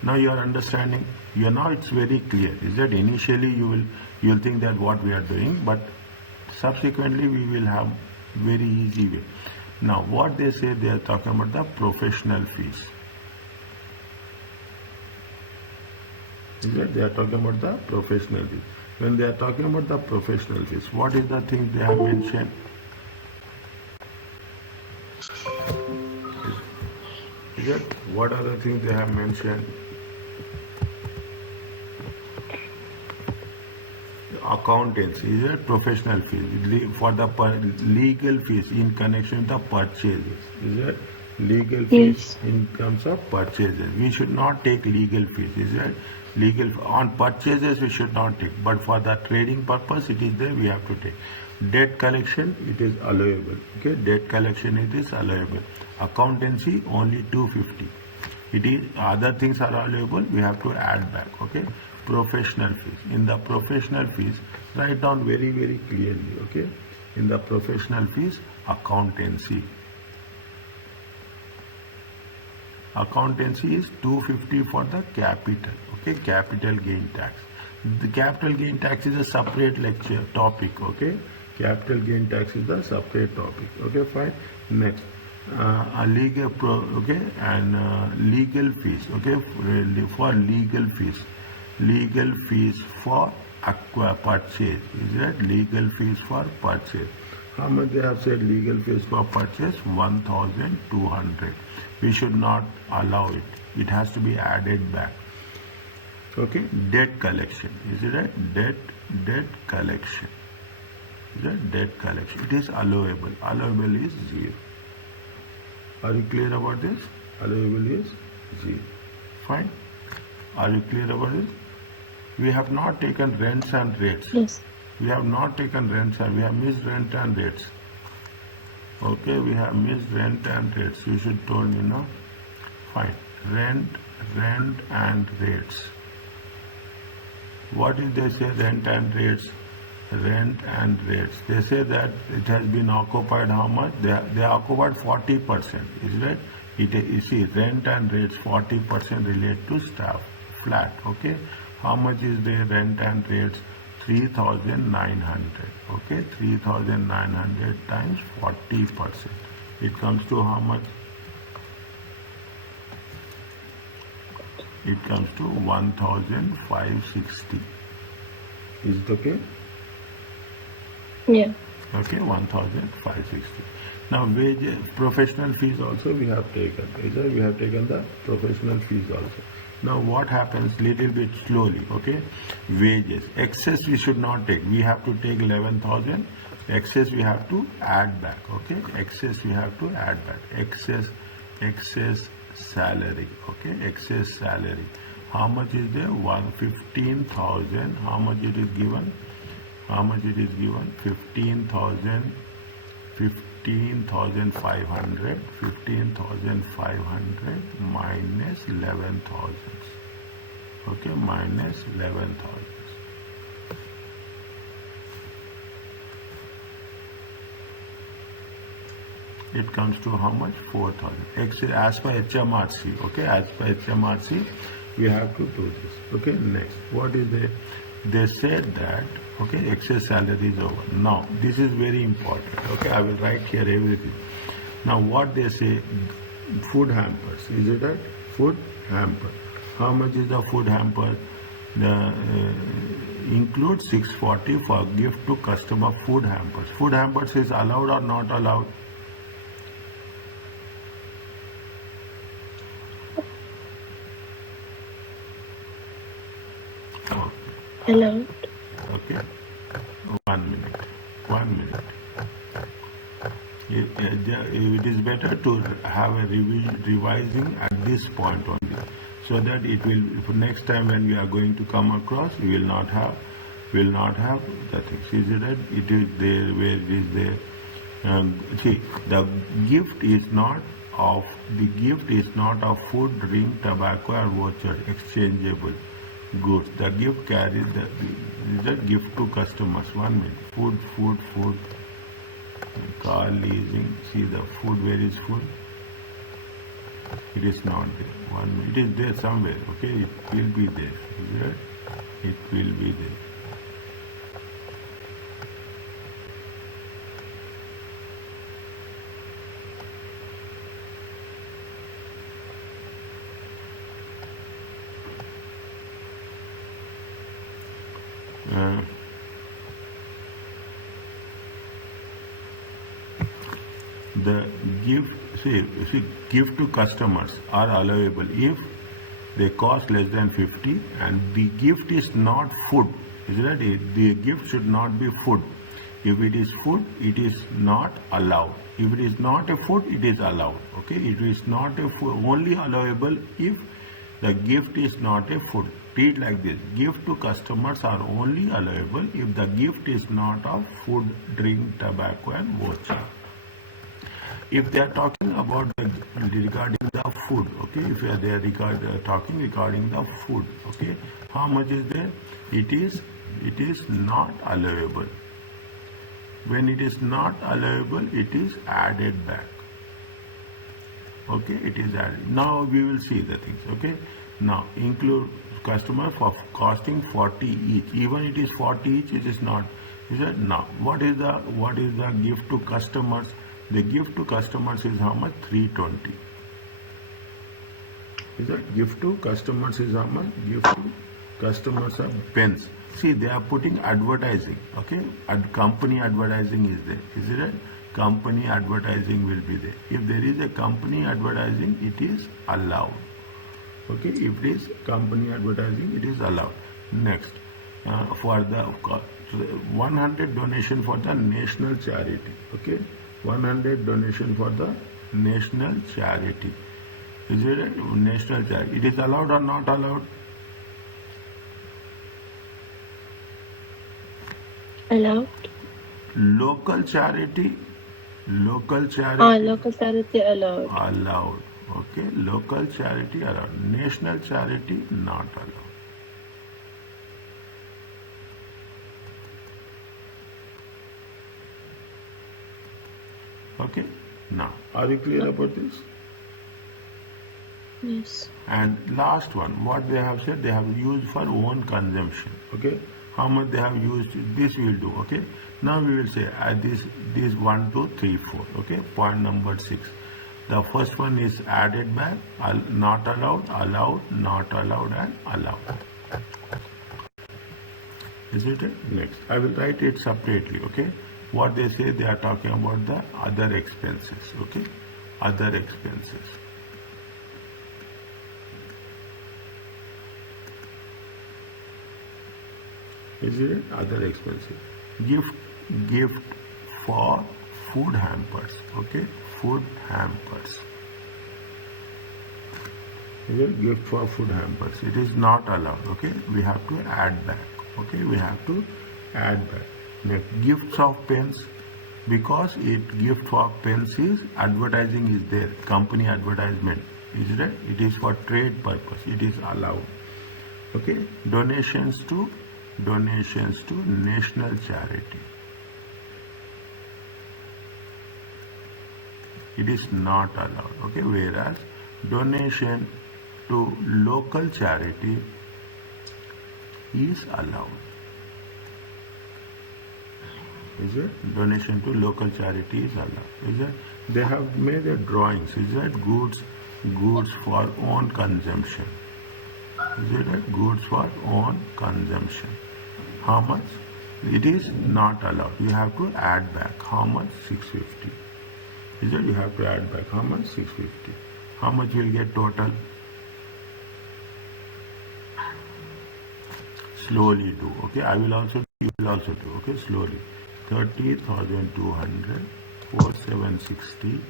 Now you are understanding. Now it's very clear. Is that initially you will think that what we are doing, but subsequently we will have very easy way. Now what they say, they are talking about the professional fees. Is that they are talking about the professional fees. When they are talking about the professional fees, what is the thing they have mentioned? Is that what are the things they have mentioned? Accountancy is a professional fees for the legal fees in connection with the purchases. Is that legal fees? Yes. In terms of purchases? We should not take legal fees. Is that legal on purchases? We should not take, but for the trading purpose, it is there. We have to take. Debt collection, it is allowable. Okay, debt collection, it is allowable. Accountancy, only 250. It is other things are allowable. We have to add back. Okay. Professional fees. In the professional fees, write down very, very clearly. Okay. In the professional fees, accountancy. Accountancy is 250 for the capital. Okay. Capital gain tax. The capital gain tax is a separate lecture topic. Okay. Capital gain tax is a separate topic. Okay. Fine. Next. Legal fees. Okay. For legal fees. Legal fees for purchase. Is that legal fees for purchase? How much they have said legal fees for purchase? 1,200. We should not allow it. It has to be added back. Okay. Debt collection. Is it right? Debt collection. Is that debt collection? It is allowable. Allowable is 0. Are you clear about this? Allowable is 0. Fine. Are you clear about this? We have not taken rents and rates. Yes. We have not taken rents and we have missed rent and rates. Okay, we have missed rent and rates. You should told me, no? Fine. Rent and rates. What is they say rent and rates? Rent and rates. They say that it has been occupied how much? They occupied 40%. Is right? You see rent and rates 40% relate to staff flat. Okay. How much is the rent and rates? 3,900. Okay. 3,900 times 40%. It comes to how much? It comes to 1,560. Is it okay? Yeah. Okay, 1,560. Now, wages, professional fees also we have taken. We have taken the professional fees also. Now, what happens little bit slowly, okay? Wages. Excess we should not take. We have to take 11,000. Excess we have to add back, okay? Excess we have to add back. Excess salary, okay? Excess salary. How much is there? 115,000. How much it is given? How much it is given? 15,000, 15,500, 15,500 minus 11,000. Okay, minus 11,000. It comes to how much? 4,000. As per HMRC, okay, as per HMRC, we have to do this. Okay, next, what is the? They said that, okay, excess salary is over. Now, this is very important. Okay, I will write here everything. Now, what they say, food hampers. Is it that? Food hamper. How much is the food hamper? The include 640 for gift to customer food hampers. Food hampers is allowed or not allowed? Allowed. Okay, 1 minute. 1 minute. It is better to have a revising at this point only, so that it will. For next time when we are going to come across, we will not have the things. Is it that it is there where it is there? See, the gift is not of food, drink, tobacco, or voucher exchangeable goods. The gift carries the gift to customers. 1 minute. Food. Car leasing. See the food. Where is food? It is not there. 1 minute. It is there somewhere. Okay, it will be there. Is it? It will be there. The gift, gift to customers are allowable if they cost less than 50 and the gift is not food. Is that it? The gift should not be food. If it is food, it is not allowed. If it is not a food, it is allowed. Okay, it is not a food, only allowable if the gift is not a food. Read like this: gift to customers are only allowable if the gift is not of food, drink, tobacco, and voucher. If they are talking about regarding the food, okay, if they are talking regarding the food, okay, how much is there? It is not allowable. When it is not allowable, it is added back. Okay, it is added. Now we will see the things. Okay, now include customer for costing 40 each. Even it is 40 each, it is not. Is that now? What is the gift to customers? The gift to customers is how much? 320. Is that gift to customers is how much? Gift to customers are pens. See, they are putting advertising. Okay, company advertising is there. Is it right? Company advertising will be there. If there is a company advertising, it is allowed. Okay, if it is company advertising, it is allowed. Next, for the 100 donation for the national charity. Okay, 100 donation for the national charity. Is it a national charity? It is allowed or not allowed? Allowed. Local charity. Local charity allowed. Allowed. Okay, local charity allowed. National charity not allowed. Okay. Now, are you clear about this? Yes. And last one, what they have said, they have used for own consumption. Okay, how much they have used, this we will do. Okay, now we will say this 1, 2, 3, 4. Okay, point number 6. The first one is added back, not allowed, allowed, not allowed, and allowed. Is it? Next, I will write it separately. Okay, what they say, they are talking about the other expenses. Okay, other expenses. Is it? Other expenses. Gift for food hampers. Okay, food hampers. Is it? Gift for food hampers. It is not allowed. Okay, we have to add back. Okay, we have to add back. Next, gifts of pens, because gift for pens is advertising is there, company advertisement. Is it? It is for trade purpose. It is allowed. Okay, donations to national charity. It is not allowed. Okay, whereas donation to local charity is allowed. Is it? Donation to local charity is allowed. Is it? They have made a drawings. Is it? Goods for own consumption. Is it right? Goods for own consumption. How much? It is not allowed. You have to add back. How much? 650. Is it? You have to add back. How much? 650. How much you will get total? Slowly do. Okay. I will also do. You will also do. Okay. Slowly. 30,200, 4760,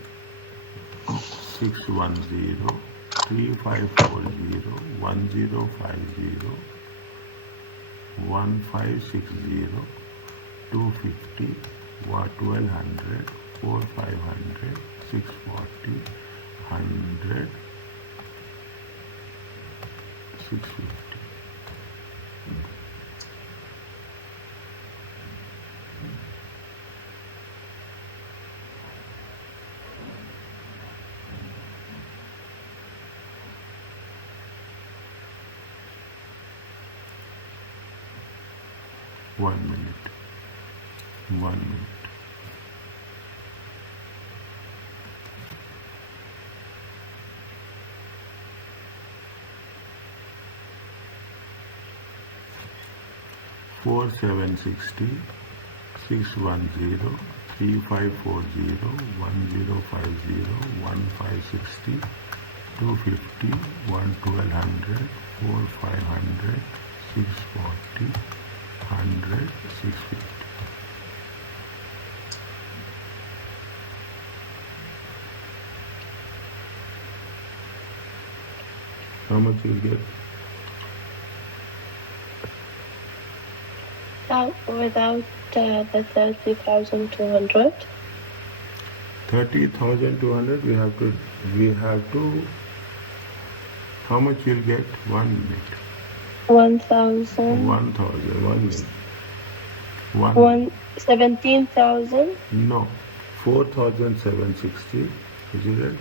610, 3540, 1050, 1560, 250, 1200, 4500, 640, 100, 650. One minute. 1 minute. Four 760, 610, 3540, 1050, 1560, 250, 1200, 4500, 640, 100, 650. How much you will get? Without the 30,200. 30,200 we have to, how much you'll get? 1 minute. 1,000. 1,000, 1 minute. 17,000. No, 4,760, is it right?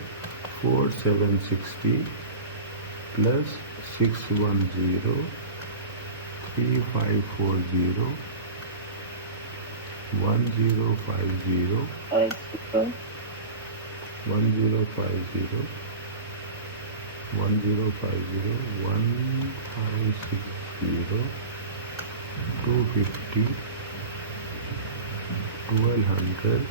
4,760 plus 610, 3540, 1050, 50. 1050, 1050, 1560, 250, 1200,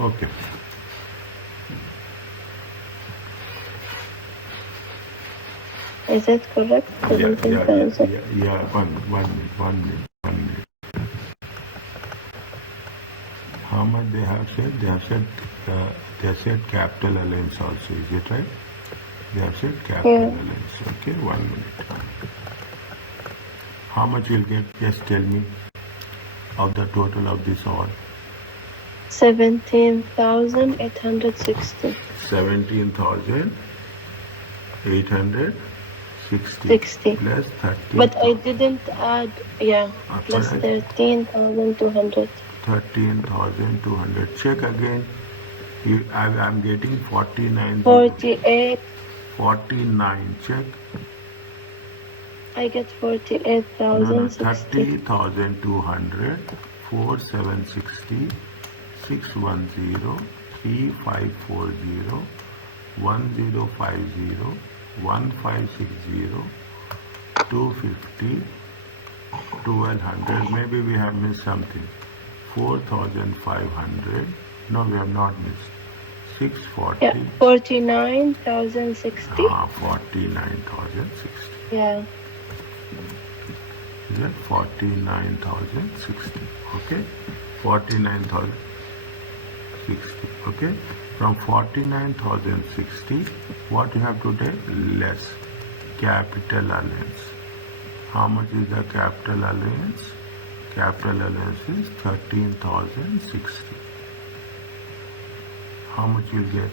okay. Is it correct? 17,000. Yeah. One minute. How much they have said? They have said capital allowance also. Is it right? They have said capital allowance. Okay, 1 minute. How much you'll get? Just tell me of the total of this all. 17,860. 17,860 60. plus 13. But I didn't add, yeah, plus Correct. 13,200. 13,200. Check again. I'm getting 49. 48. 49. Check. I get No, 48,060. 30,200. 4760. 610. 3540. 1050. 1560. 250. 1200. Maybe we have missed something. 4,500. No, we have not missed. 640. Yeah, 49,060. 49,060. Yeah. Is it 49,060? Okay. 49,060. Okay. From 49,060, what you have to take? Less capital allowance. How much is the capital allowance? Capital allowance is 13,060. How much you get?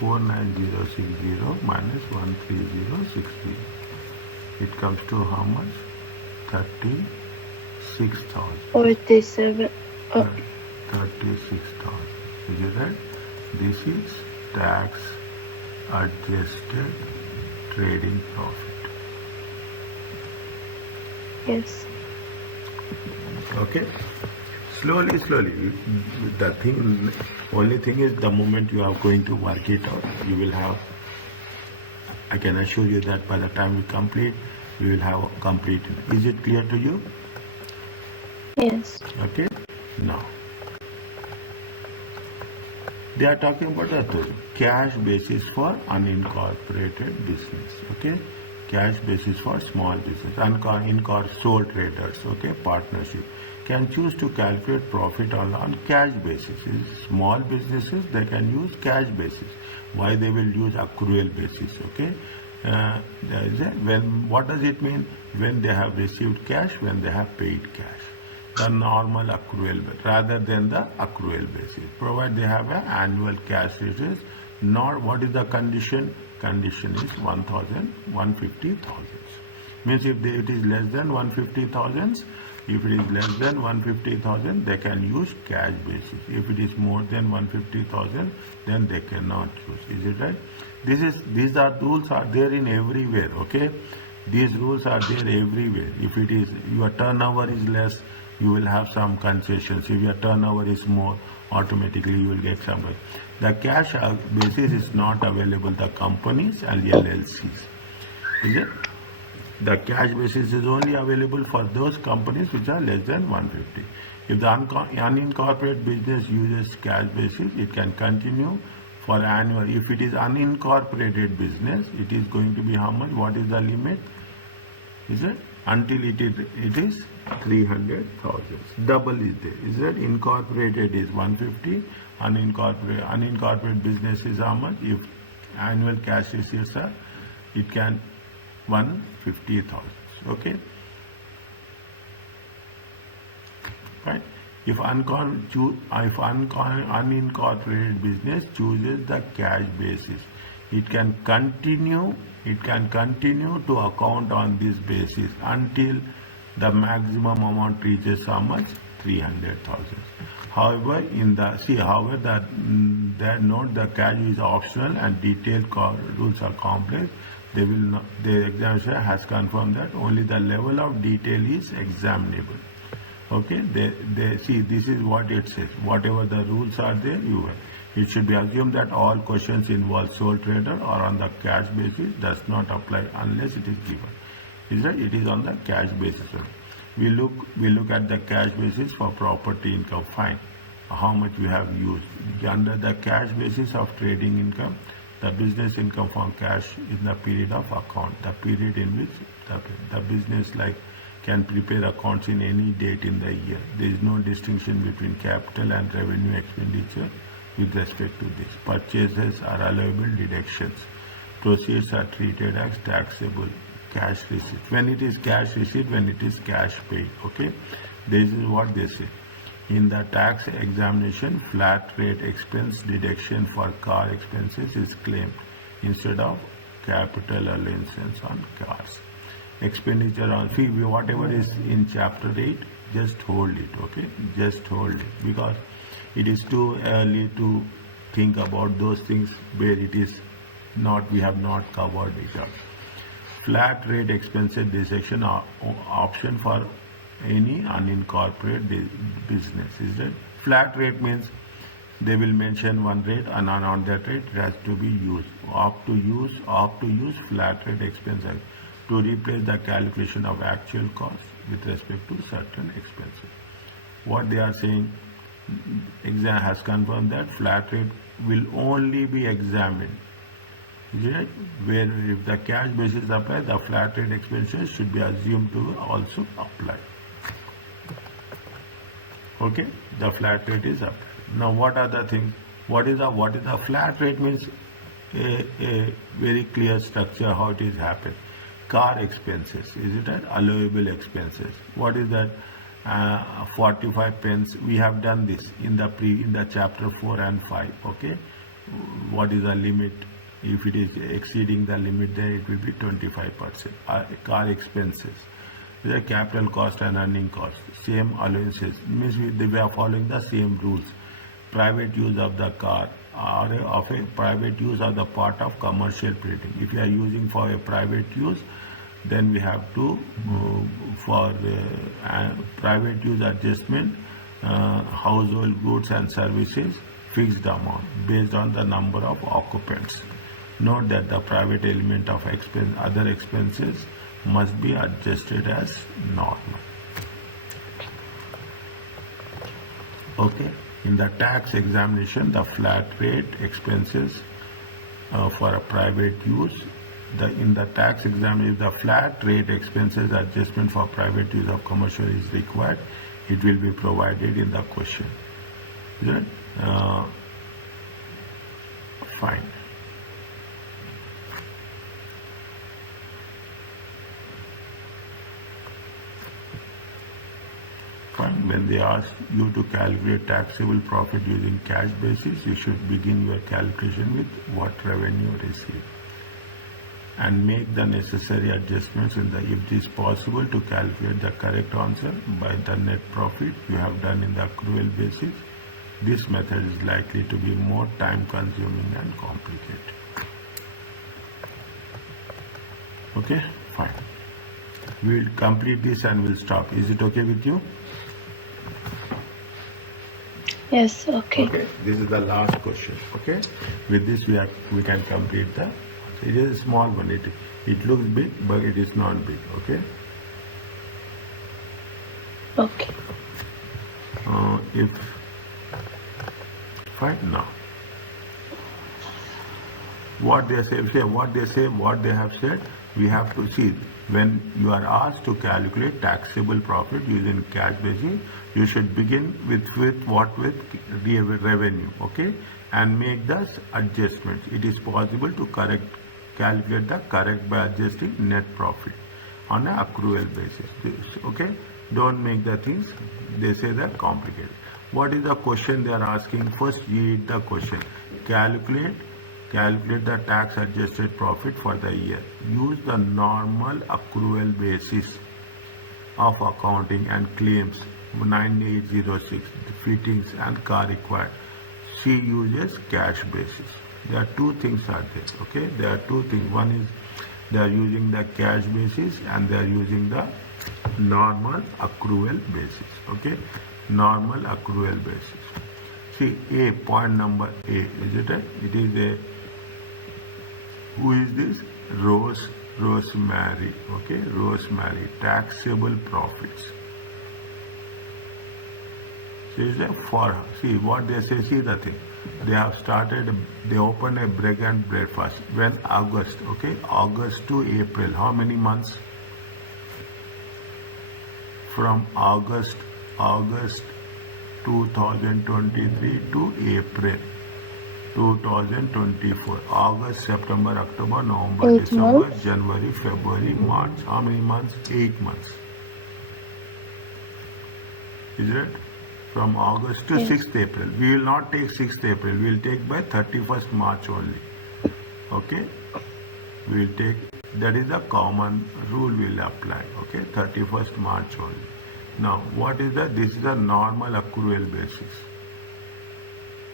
49060 minus 13060. It comes to how much? 36,000. 47. 36,000. Is it right? This is tax adjusted trading profit. Yes. Okay. Slowly. The only thing is the moment you are going to work it out, you will have, I can assure you that by the time we complete, we will have completed. Is it clear to you? Yes. Okay. Now, they are talking about a cash basis for unincorporated business. Okay. Cash basis for small business, unincorporated sole traders. Okay. Partnership can choose to calculate profit on cash basis. Small businesses, they can use cash basis. Why they will use accrual basis? Okay. What does it mean? When they have received cash, when they have paid cash. The normal accrual rather than the accrual basis. Provided they have an annual cash reserve. Not what is the condition? Condition is 150,000. Means if it is less than 150,000, if it is less than 150,000, they can use cash basis. If it is more than 150,000, then they cannot use. Is it right? These rules are there in everywhere. Okay, these rules are there everywhere. If it is your turnover is less, you will have some concessions. If your turnover is more, automatically you will get some. The cash basis is not available to companies and LLCs. Is it? The cash basis is only available for those companies which are less than 150. If the unincorporated business uses cash basis, it can continue for annual. If it is unincorporated business, it is going to be how much? What is the limit? Is it? Until it is 300,000. Double is there. Is it? Incorporated is 150. Unincorporated business is how much? If annual cash receipts are, it can 150,000. Okay. Right. If unincorporated business chooses the cash basis, it can continue to account on this basis until the maximum amount reaches how much? 300,000. However, that note, the cash is optional and detailed rules are complex. The examiner has confirmed that only the level of detail is examinable. Okay, they see, this is what it says. Whatever the rules are there, it should be assumed that all questions involve sole trader or on the cash basis does not apply unless it is given. Is that it is on the cash basis. We look at the cash basis for property income. Fine. How much we have used. Under the cash basis of trading income, the business income from cash is the period of account, the period in which the business can prepare accounts in any date in the year. There is no distinction between capital and revenue expenditure with respect to this. Purchases are allowable deductions. Proceeds are treated as taxable cash receipt. When it is cash receipt, when it is cash paid. Okay, this is what they say. In the tax examination, flat rate expense deduction for car expenses is claimed instead of capital allowances on cars. Expenditure on fee, whatever is in chapter 8, just hold it, okay? Just hold it, because it is too early to think about those things where it is not, we have not covered it up. Flat rate expenses deduction option for any unincorporated business. Is that flat rate means they will mention one rate, and on that rate it has to be used. Opt to use flat rate expenses to replace the calculation of actual cost with respect to certain expenses. What they are saying, exam has confirmed that flat rate will only be examined. Right? Where if the cash basis applies, the flat rate expenses should be assumed to also apply. Okay, the flat rate is applied. Now, what are the things? What is a flat rate? Means a very clear structure how it is happened. Car expenses, is it an allowable expenses? What is that? 45 pence. We have done this in the chapter 4 and 5. Okay, what is the limit? If it is exceeding the limit, then it will be 25%. Car expenses, the capital cost and earning cost, same allowances. Means we are following the same rules. Private use of the car or of a private use of the part of commercial printing. If you are using for a private use, then we have to for private use adjustment, household goods and services, fixed amount based on the number of occupants. Note that the private element of other expenses must be adjusted as normal. Okay. In the tax examination, the flat rate expenses for a private use. In the tax examination, the flat rate expenses adjustment for private use of commercial is required. It will be provided in the question. Is it? Fine. Fine. When they ask you to calculate taxable profit using cash basis, you should begin your calculation with what revenue received and make the necessary adjustments if it is possible to calculate the correct answer by the net profit you have done in the accrual basis. This method is likely to be more time consuming and complicated. Okay, fine. We will complete this and we'll stop. Is it okay with you? Yes, okay. Okay, this is the last question. Okay, with this we can complete the. It is a small one. It looks big, but it is not big. Okay. Okay. If fine now. What they have said, we have to see when you are asked to calculate taxable profit using cash basis, you should begin with revenue, okay, and make the adjustments. It is possible to calculate the correct by adjusting net profit on an accrual basis. Okay, don't make the things they say that complicated. What is the question they are asking? First, read the question. Calculate the tax adjusted profit for the year. Use the normal accrual basis of accounting and claims 9806 fittings and car required. C uses cash basis. There are two things are there. Okay, there are two things. One is they are using the cash basis and they are using the normal accrual basis. Okay, normal accrual basis. See, A, point number A, is it? It is a, who is this? Rosemary. Okay, Rosemary, taxable profits. See, see what they say, see the thing. They opened a break and breakfast when August, okay, August to April. How many months? From August 2023 to April 2024. August, September, October, November, 8 December, months. January, February, March. How many months? 8 months. Is it? From August to Yes. 6th April. We will not take 6th April. We will take by 31st March only. Okay? We will take, that is the common rule we will apply. Okay? 31st March only. Now, what is that? This is a normal accrual basis.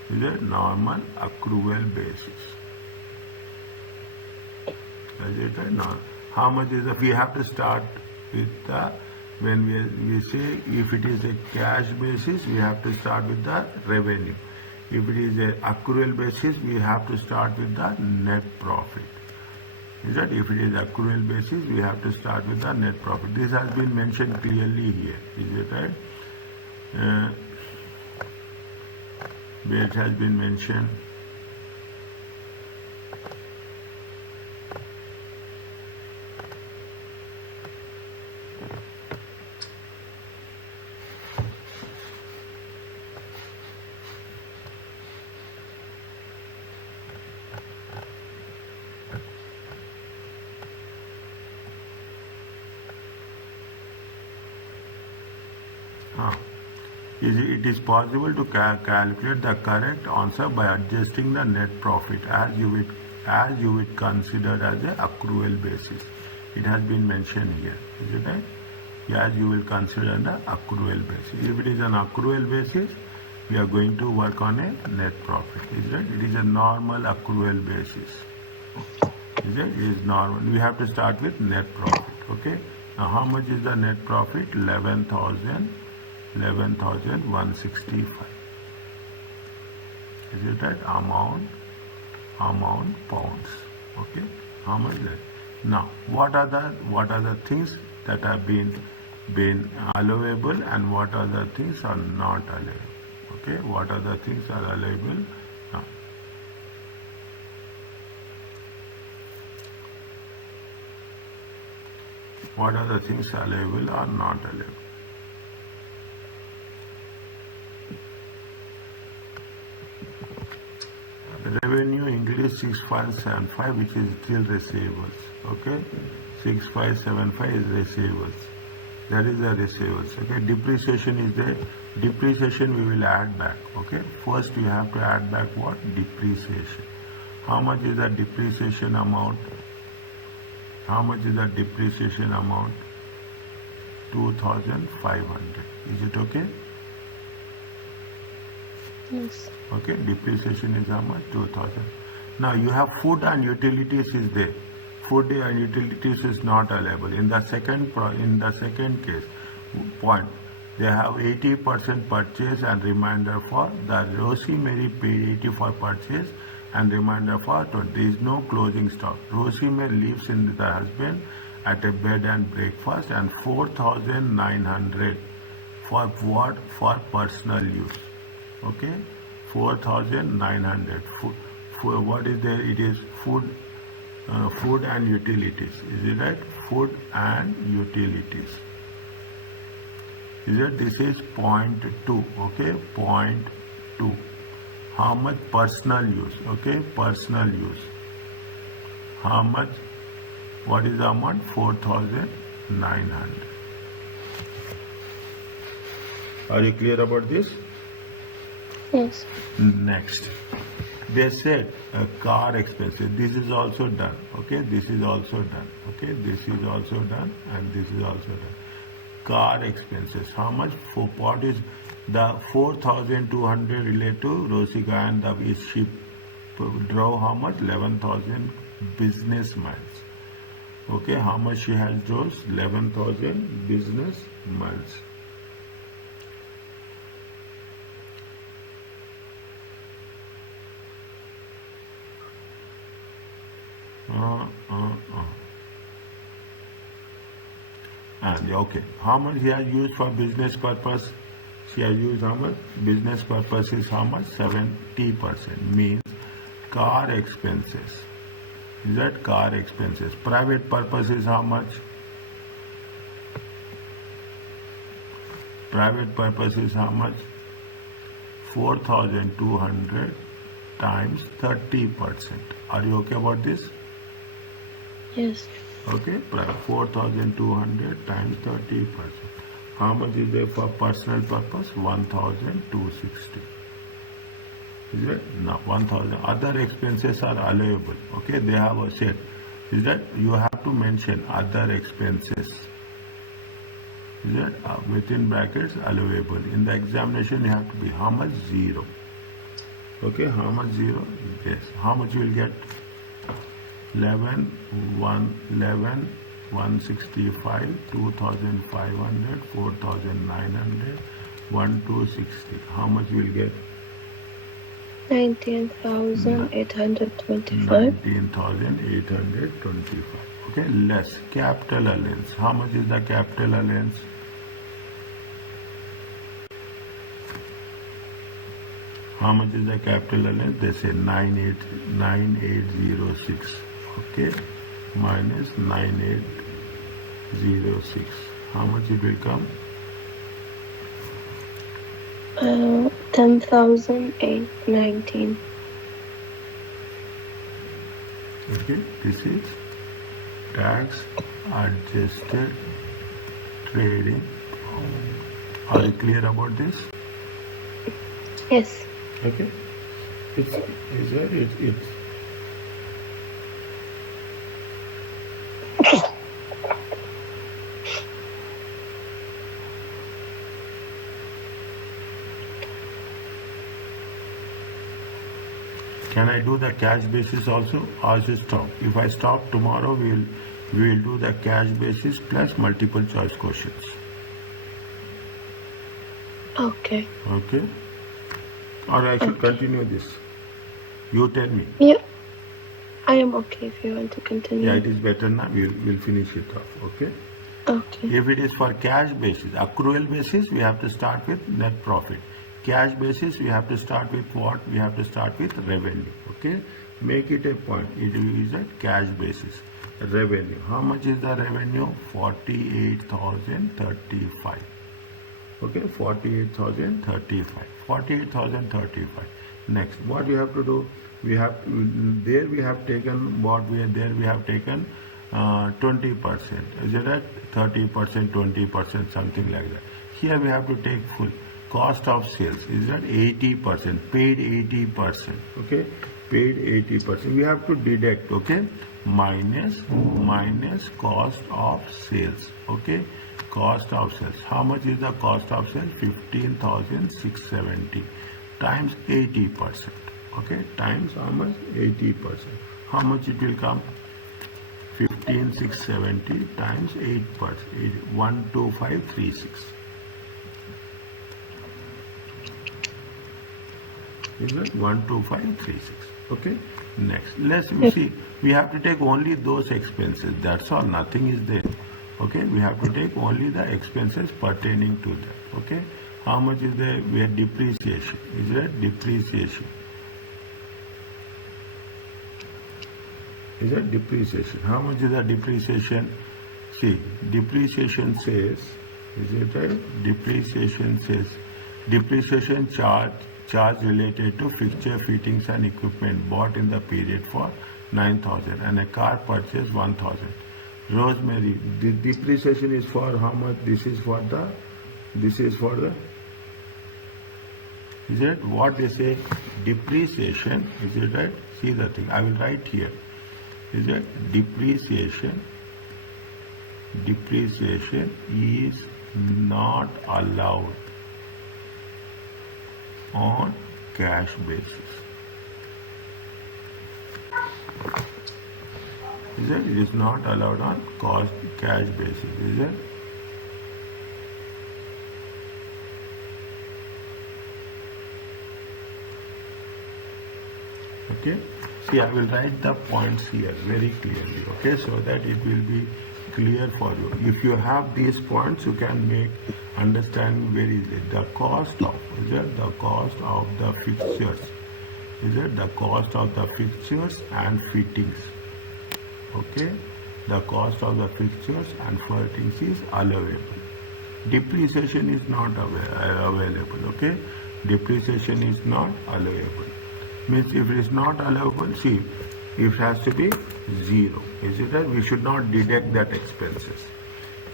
This is a normal accrual basis. Is it right? Now, how much is the, we have to start with the, when we say if it is a cash basis, we have to start with the revenue. If it is a accrual basis, we have to start with the net profit. Is that if it is accrual basis, we have to start with the net profit. This has been mentioned clearly here. Is it right? Where it has been mentioned. It is possible to calculate the correct answer by adjusting the net profit as you would consider as a accrual basis. It has been mentioned here. Is it right? As you will consider the accrual basis. If it is an accrual basis, we are going to work on a net profit. Is it right? It is a normal accrual basis. Is it? It is normal. We have to start with net profit. Okay. Now, how much is the net profit? 11,165. Is it right? Amount pounds. Okay. How much that? Now, what are the things that have been allowable and what are the things are not allowable? Okay. What are the things are allowable? Now, what are the things allowable or not allowable? Revenue English 6575, which is still receivables. Okay, 6575 is receivables. That is the receivables. Okay, depreciation is there. Depreciation we will add back. Okay, first we have to add back what? Depreciation. How much is the depreciation amount? How much is the depreciation amount? 2,500. Is it okay? Yes. Okay, depreciation is how much? 2,000. Now you have food and utilities is there. Food and utilities is not allowable. In the second case, point, they have 80% purchase and remainder for the Rosemary paid 80 for purchase and remainder for 20. There is no closing stock. Rosemary lives in the husband at a bed and breakfast and 4,900 for what? For personal use. Okay, 4,900. What is there? It is food and utilities. Is it right? Food and utilities. Is it? This is point 2. Okay, point 2. How much? Personal use. Okay, personal use. How much? What is the amount? 4,900. Are you clear about this? Yes. Next, they said car expenses. This is also done. Okay, this is also done. Okay, this is also done, and this is also done. Car expenses. How much? For what is the 4,200 related to Rosika and the ship drove how much? 11,000 business miles. Okay, how much she has drove? 11,000 business miles. And okay, how much he has used for business purpose? She has used how much? Business purpose is how much? 70%. Means car expenses. Is that car expenses? Private purpose is how much? Private purpose is how much? 4,200 times 30%. Are you okay about this? Yes. Okay, 4,200 times 30%. How much is there for personal purpose? 1,260. Is it? Now 1,000. Other expenses are allowable. Okay, they have a set. Is that you have to mention other expenses. Is that within brackets allowable? In the examination, you have to be how much? 0. Okay, how much 0? Yes. How much you will get? 11, 165, 2,500, 4,900, 1,260. How much you will get? 19,825. 19,825. Okay, less capital allowance. How much is the capital allowance? How much is the capital allowance? They say 9806. Okay, minus 9806. How much it will come? 10,819. Okay, this is tax adjusted trading. Are you clear about this? Yes. Okay, it's Can I do the cash basis also, or just stop? If I stop tomorrow, we will do the cash basis plus multiple choice questions. Okay. Okay, or I should continue this? You tell me. Yeah. I am okay if you want to continue. Yeah, it is better now. We'll finish it off. Okay. Okay. If it is for cash basis, accrual basis, we have to start with net profit. Cash basis, we have to start with what? We have to start with revenue. Okay. Make it a point. It is a cash basis. Revenue. How much is the revenue? 48,035. Okay, 48,035. 48,035. Next, what we have to do? We have taken what we are there. We have taken 20%. Is it at 30%, 20%, something like that? Here we have to take full cost of sales. Is that 80%? Paid 80%. Okay, paid 80%. We have to deduct. Okay, minus cost of sales. Okay, cost of sales. How much is the cost of sales? 15,670 times 80%. Okay, times how much? 80%. How much it will come? 15,670 times 8%. 12536. Is it 12536? Okay. Next, let's see. We have to take only those expenses. That's all. Nothing is there. Okay. We have to take only the expenses pertaining to that. Okay. How much is there? We have depreciation. Is it depreciation? Is that depreciation? How much is the depreciation? See, depreciation says, is it right? Depreciation says, depreciation charge related to fixture, fittings and equipment bought in the period for 9,000 and a car purchase 1,000. Rosemary, the depreciation is for how much? This is for the, is it what they say? Depreciation, is it right? See the thing, I will write here. Is that depreciation is not allowed on cash basis. Is it? It is not allowed on cash basis. Is it? Okay. See, I will write the points here very clearly, okay, so that it will be clear for you. If you have these points, you can make understanding very easily. The cost of, is it the cost of the fixtures? Is it the cost of the fixtures and fittings? Okay, the cost of the fixtures and fittings is allowable. Depreciation is not available, okay? Depreciation is not allowable. Means if it is not allowable, see, it has to be 0. Is it that we should not deduct that expenses?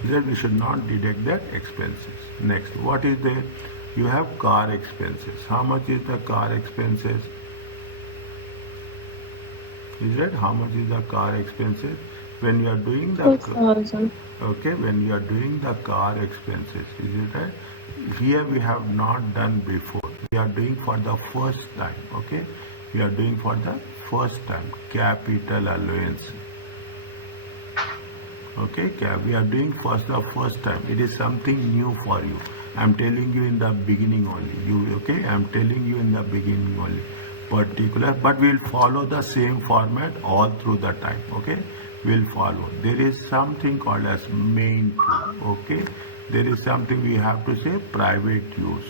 That we should not deduct the expenses. Next, what is there? You have car expenses. How much is the car expenses? Is that how much is the car expenses? When you are doing the 4,000. okay, when you are doing the car expenses, is it right? Here we have not done before. We are doing for the first time. Okay, we are doing for the first time capital allowance. Okay, we are doing for the first time. It is something new for you. I'm telling you in the beginning only. Okay? I'm telling you in the beginning only. Particular, but we'll follow the same format all through the time. Okay? We'll follow. There is something called as main tool. Okay? There is something we have to say private use.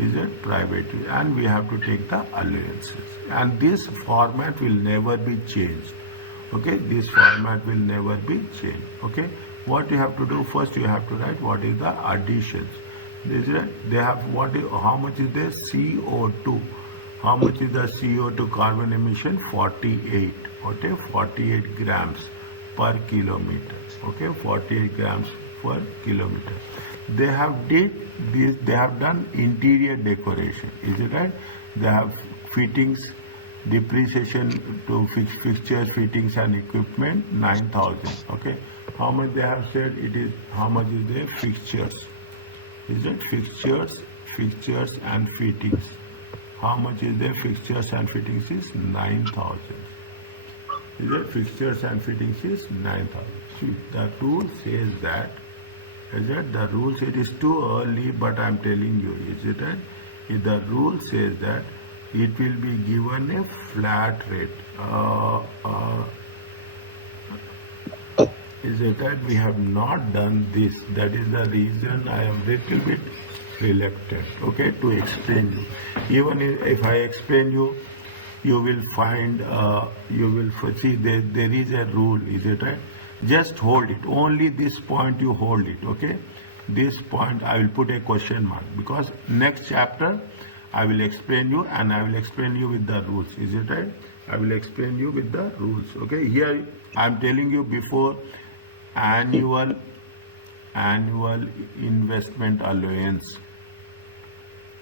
Is it private use? And we have to take the allowances. And this format will never be changed. Okay, this format will never be changed. Okay, what you have to do first, you have to write what is the additions. This is they have how much is the CO2? How much is the CO2 carbon emission? 48. Okay, 48 grams per kilometer. Okay, 48 grams per kilometer. They have did this. They have done interior decoration. Is it right? They have fittings. Depreciation to fixtures, fittings and equipment 9,000. Okay, how much they have said it is? How much is there? Fixtures. Is it fixtures and fittings? How much is there? Fixtures and fittings is 9,000. Is it fixtures and fittings is 9,000? See, the rule says that. Is it the rule says it is too early, but I'm telling you, is it right? If the rule says that it will be given a flat rate. Is it that we have not done this? That is the reason I am little bit reluctant. Okay, to explain you. Even if I explain you, you will find you will see there is a rule. Is it right? Just hold it. Only this point you hold it. Okay, this point I will put a question mark because next chapter I will explain you and I will explain you with the rules. Is it right? I will explain you with the rules. Okay. Here I am telling you before annual investment allowance.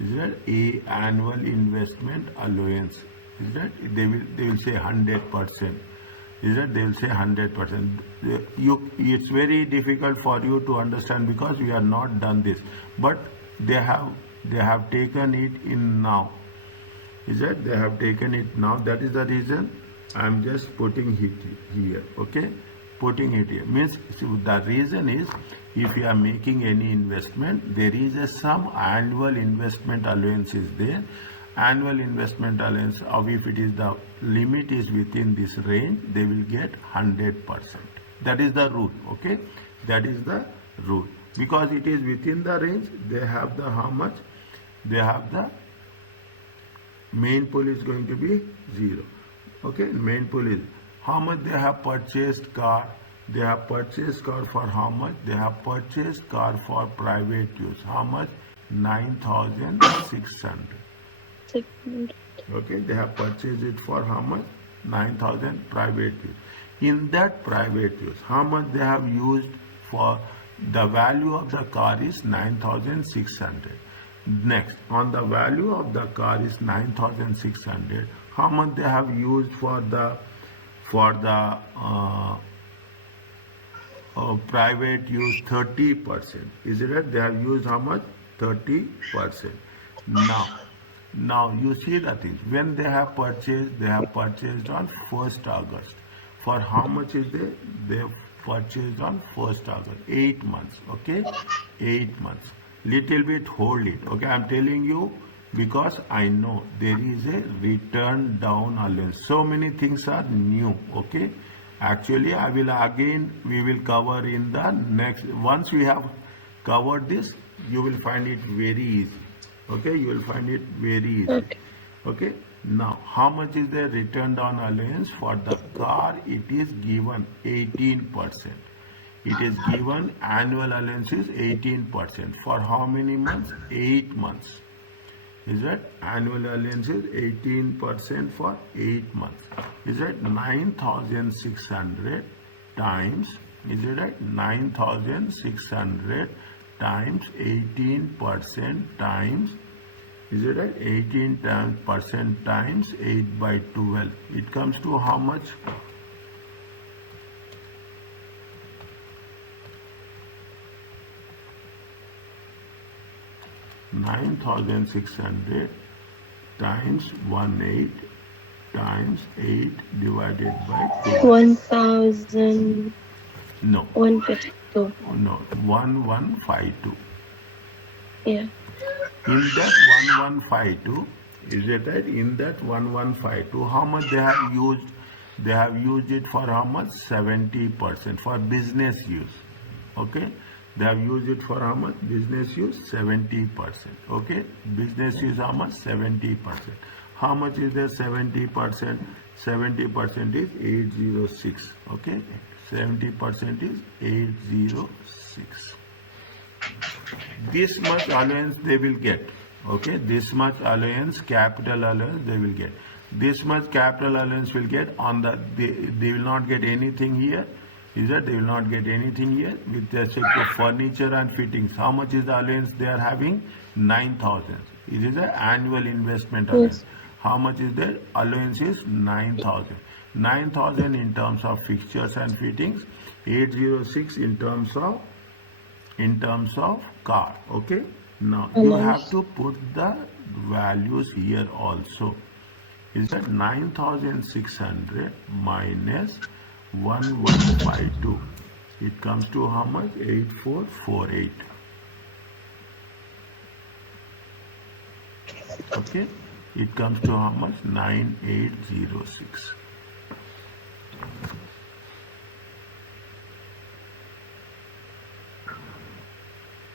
Is that a annual investment allowance? Is that they will say 100%. Is that they will say 100%. It's very difficult for you to understand because we are not done this, but they have taken it in now. Is that they have taken it now? That is the reason I am just putting it here. Okay, putting it here means the reason is if you are making any investment, there is some annual investment allowance is there. Annual investment allowance of if it is the limit is within this range, they will get 100%. That is the rule. Okay, that is the rule because it is within the range. They have the how much? They have the main pool is going to be 0. Okay, main pool is how much they have purchased car. They have purchased car for how much? They have purchased car for private use. How much? 9,600. 600. Okay, they have purchased it for how much? 9,000 private use. In that private use, how much they have used for the value of the car is 9,600. Next, on the value of the car is 9,600. How much they have used for the private use? 30%. Is it right? They have used how much? 30%. Now you see the thing. When they have purchased on 1st August. For how much is they? They have purchased on 1st August. 8 months. Okay, 8 months. Little bit hold it. Okay, I'm telling you because I know there is a return down allowance. So many things are new. Okay, actually we will cover in the next. Once we have covered this, you will find it very easy. Okay, you will find it very easy. Okay. Okay, now how much is the return down allowance for the car? It is given 18%. It is given annual allowance is 18%. For how many months? 8 months. Is that annual allowance is 18% for 8 months? Is that 9,600 times Is it right? 9,600 times 18% times, is it right? 18% times 8 by 12. It comes to how much? 9,600 times 18 times 8 divided by 12. 1,000. No. 152. No. 1152. Yeah. In that 1152, is it right? In that 1152, how much they have used? They have used it for how much? 70% for business use. Okay. They have used it for how much? Business use 70%. Okay. Business use how much? 70%. How much is there? 70%. 70% is 806. Okay. 70% is 806. This much allowance they will get. Okay, this much allowance, capital allowance they will get. This much capital allowance will get on the, they will not get anything here. Is that they will not get anything here with respect to furniture and fittings. How much is the allowance they are having? 9,000. It is an annual investment allowance. Yes. How much is there? Allowance is 9,000. 9,000 in terms of fixtures and fittings. 806 in terms of car. Okay, now you have to put the values here also. Is that 9,600 minus 1152? It comes to how much? 8448. Okay, it comes to how much? 9806.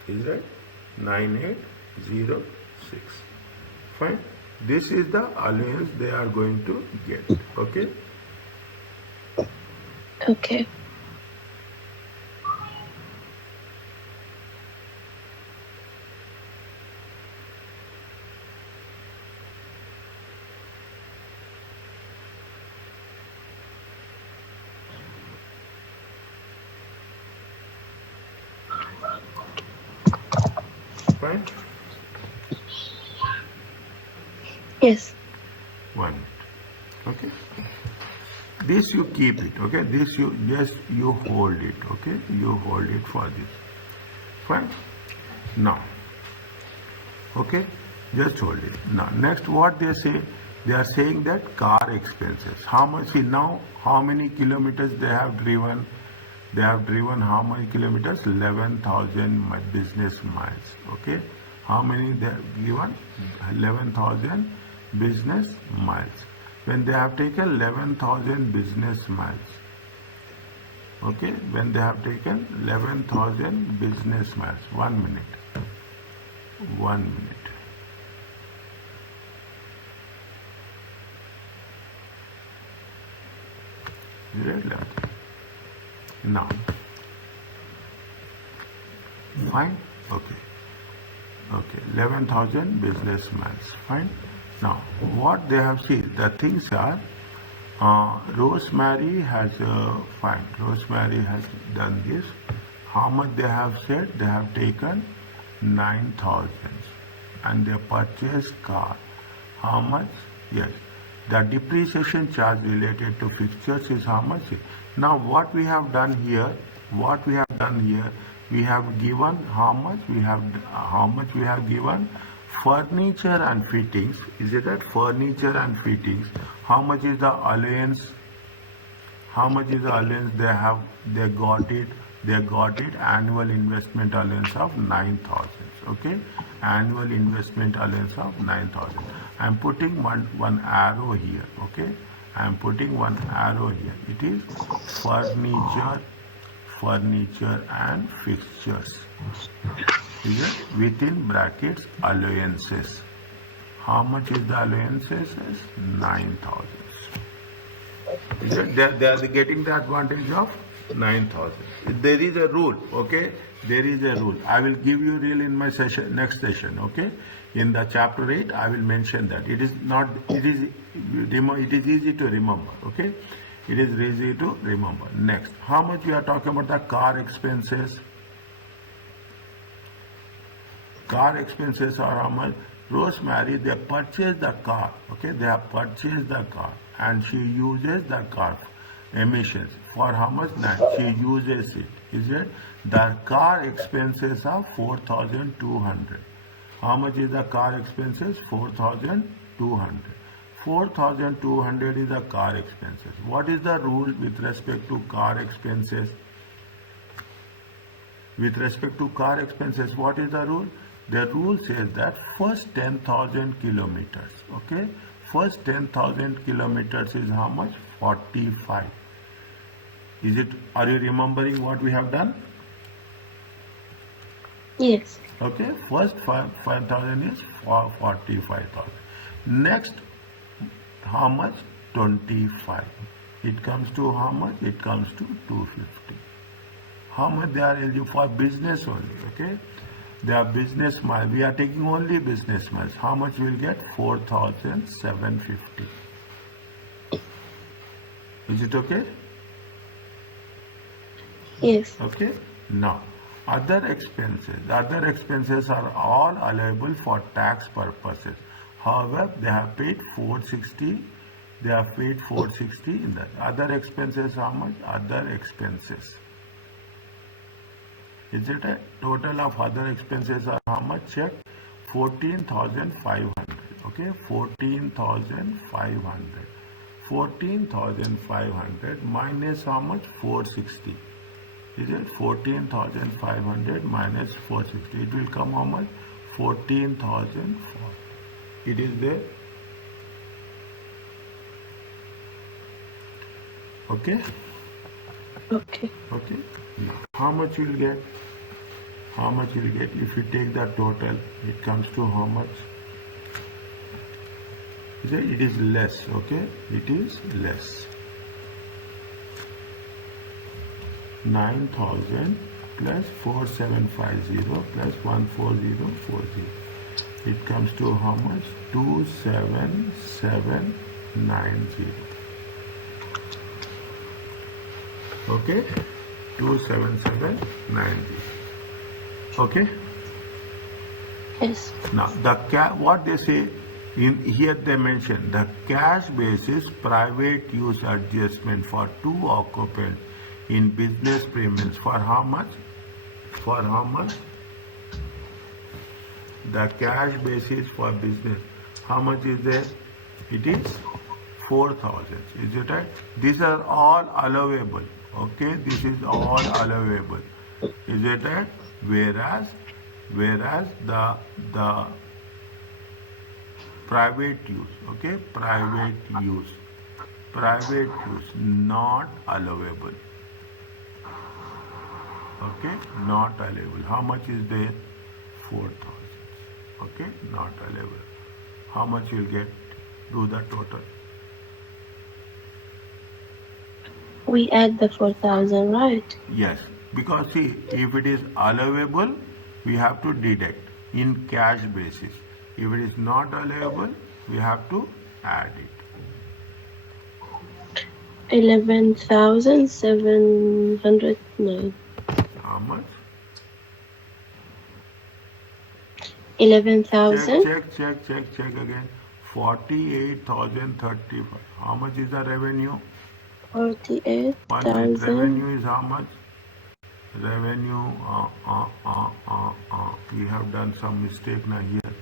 Is right? 9806. Fine. This is the allowance they are going to get. Okay. Okay. Fine. Yes. 1 minute. Okay. This you keep it. Okay. This you just you hold it. Okay. You hold it for this. Fine. Now. Okay. Just hold it. Now next what they say? They are saying that car expenses. How much now? How many kilometers they have driven? They have driven how many kilometers? 11,000 business miles. Okay. How many they have given? 11,000 business miles. When they have taken 11,000 business miles. Okay. When they have taken 11,000 business miles. 1 minute. 1 minute. Right. Now, fine. Okay. Okay. 11,000 business miles. Fine. Now, what they have seen, the things are, Rosemary has, fine. Rosemary has done this. How much they have said? They have taken 9,000 and they purchased car. How much? Yes. The depreciation charge related to fixtures is how much? Now what we have done here, we have given how much? How much we have given? Furniture and fittings. Is it that? Furniture and fittings. How much is the allowance? How much is the allowance they have? They got it. Annual investment allowance of 9,000. Okay. Annual investment allowance of 9,000. I am putting one arrow here. Okay. I am putting one arrow here. It is furniture and fixtures. Is it? Within brackets allowances. How much is the allowances? 9,000. Is it? They are getting the advantage of 9,000. There is a rule. Okay. There is a rule. I will give you rule in my session, next session. Okay. In the chapter 8, I will mention that. It is easy to remember. Okay. It is easy to remember. Next, how much we are talking about the car expenses? Car expenses are how much? Rosemary, they purchased the car, okay? They have purchased the car and she uses the car emissions. For how much? She uses it. Is it? The car expenses are 4,200. How much is the car expenses? 4,200. 4,200 is the car expenses. What is the rule with respect to car expenses? With respect to car expenses, what is the rule? The rule says that first 10,000 kilometers, okay? First 10,000 kilometers is how much? 45. Is it, are you remembering what we have done? Yes. Okay, first 5,000 is 45,000. Next, how much? 25. It comes to how much? It comes to 250. How much they are eligible for business only, okay? They are business miles. We are taking only business miles. How much we'll get? 4,750. Is it okay? Yes. Okay. Now, other expenses. The other expenses are all allowable for tax purposes. However, they have paid 460. They have paid 460 in that. Other expenses, how much? Other expenses. Is it a total of other expenses are how much? Check. 14,500. Okay, 14,500. 14,500 minus how much? 460. Is it 14,500 minus 460? It will come how much? 14,004. It is there. Okay. Okay. Okay. Now, how much you will get? How much you will get if you take the total? It comes to how much? It is less. Okay. It is less. 9,000 plus 4,750 plus 14040. It comes to how much? 27790. Okay, 27790. Okay. Yes. Now the what they say in here, they mention the cash basis private use adjustment for two occupants in business premiums for how much? For how much? The cash basis for business, how much is there? It is 4,000. Is it right? These are all allowable. Okay, this is all allowable. Is it right? Whereas the private use, okay, private use not allowable. Okay, not allowable. How much is there? 4,000. Okay, not allowable. How much you'll get? Do the total. We add the 4,000, right? Yes, because see, if it is allowable, we have to deduct in cash basis. If it is not allowable, we have to add it. 11,709. How much? 11,000. Check again. 48,035. How much is the revenue? 48,000. Revenue is how much? Revenue, we have done some mistake now here.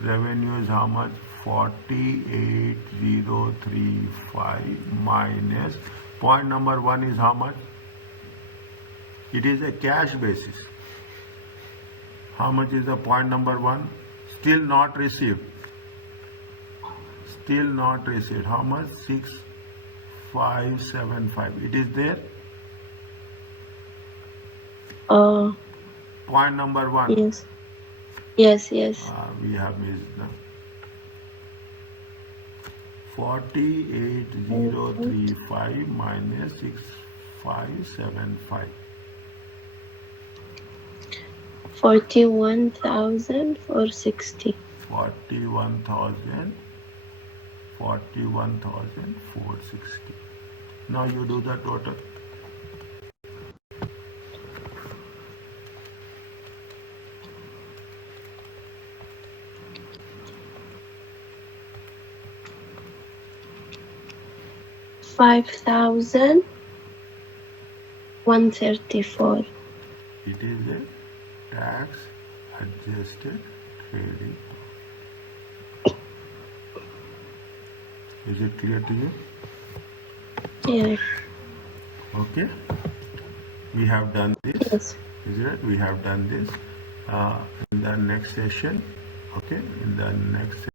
Revenue is how much? 48,035 minus point number 1 is how much? It is a cash basis. How much is the point number 1? Still not received. Still not received. How much? 6,575. It is there. Point number 1. Yes. We have missed the 48,035 minus 6,575. 41,460. 41,460. 41,460. Now you do the total. $5,134. It is a tax adjusted trading. Is it clear to you? Yeah. Okay. We have done this. Yes. Is it? We have done this in the next session. Okay. In the next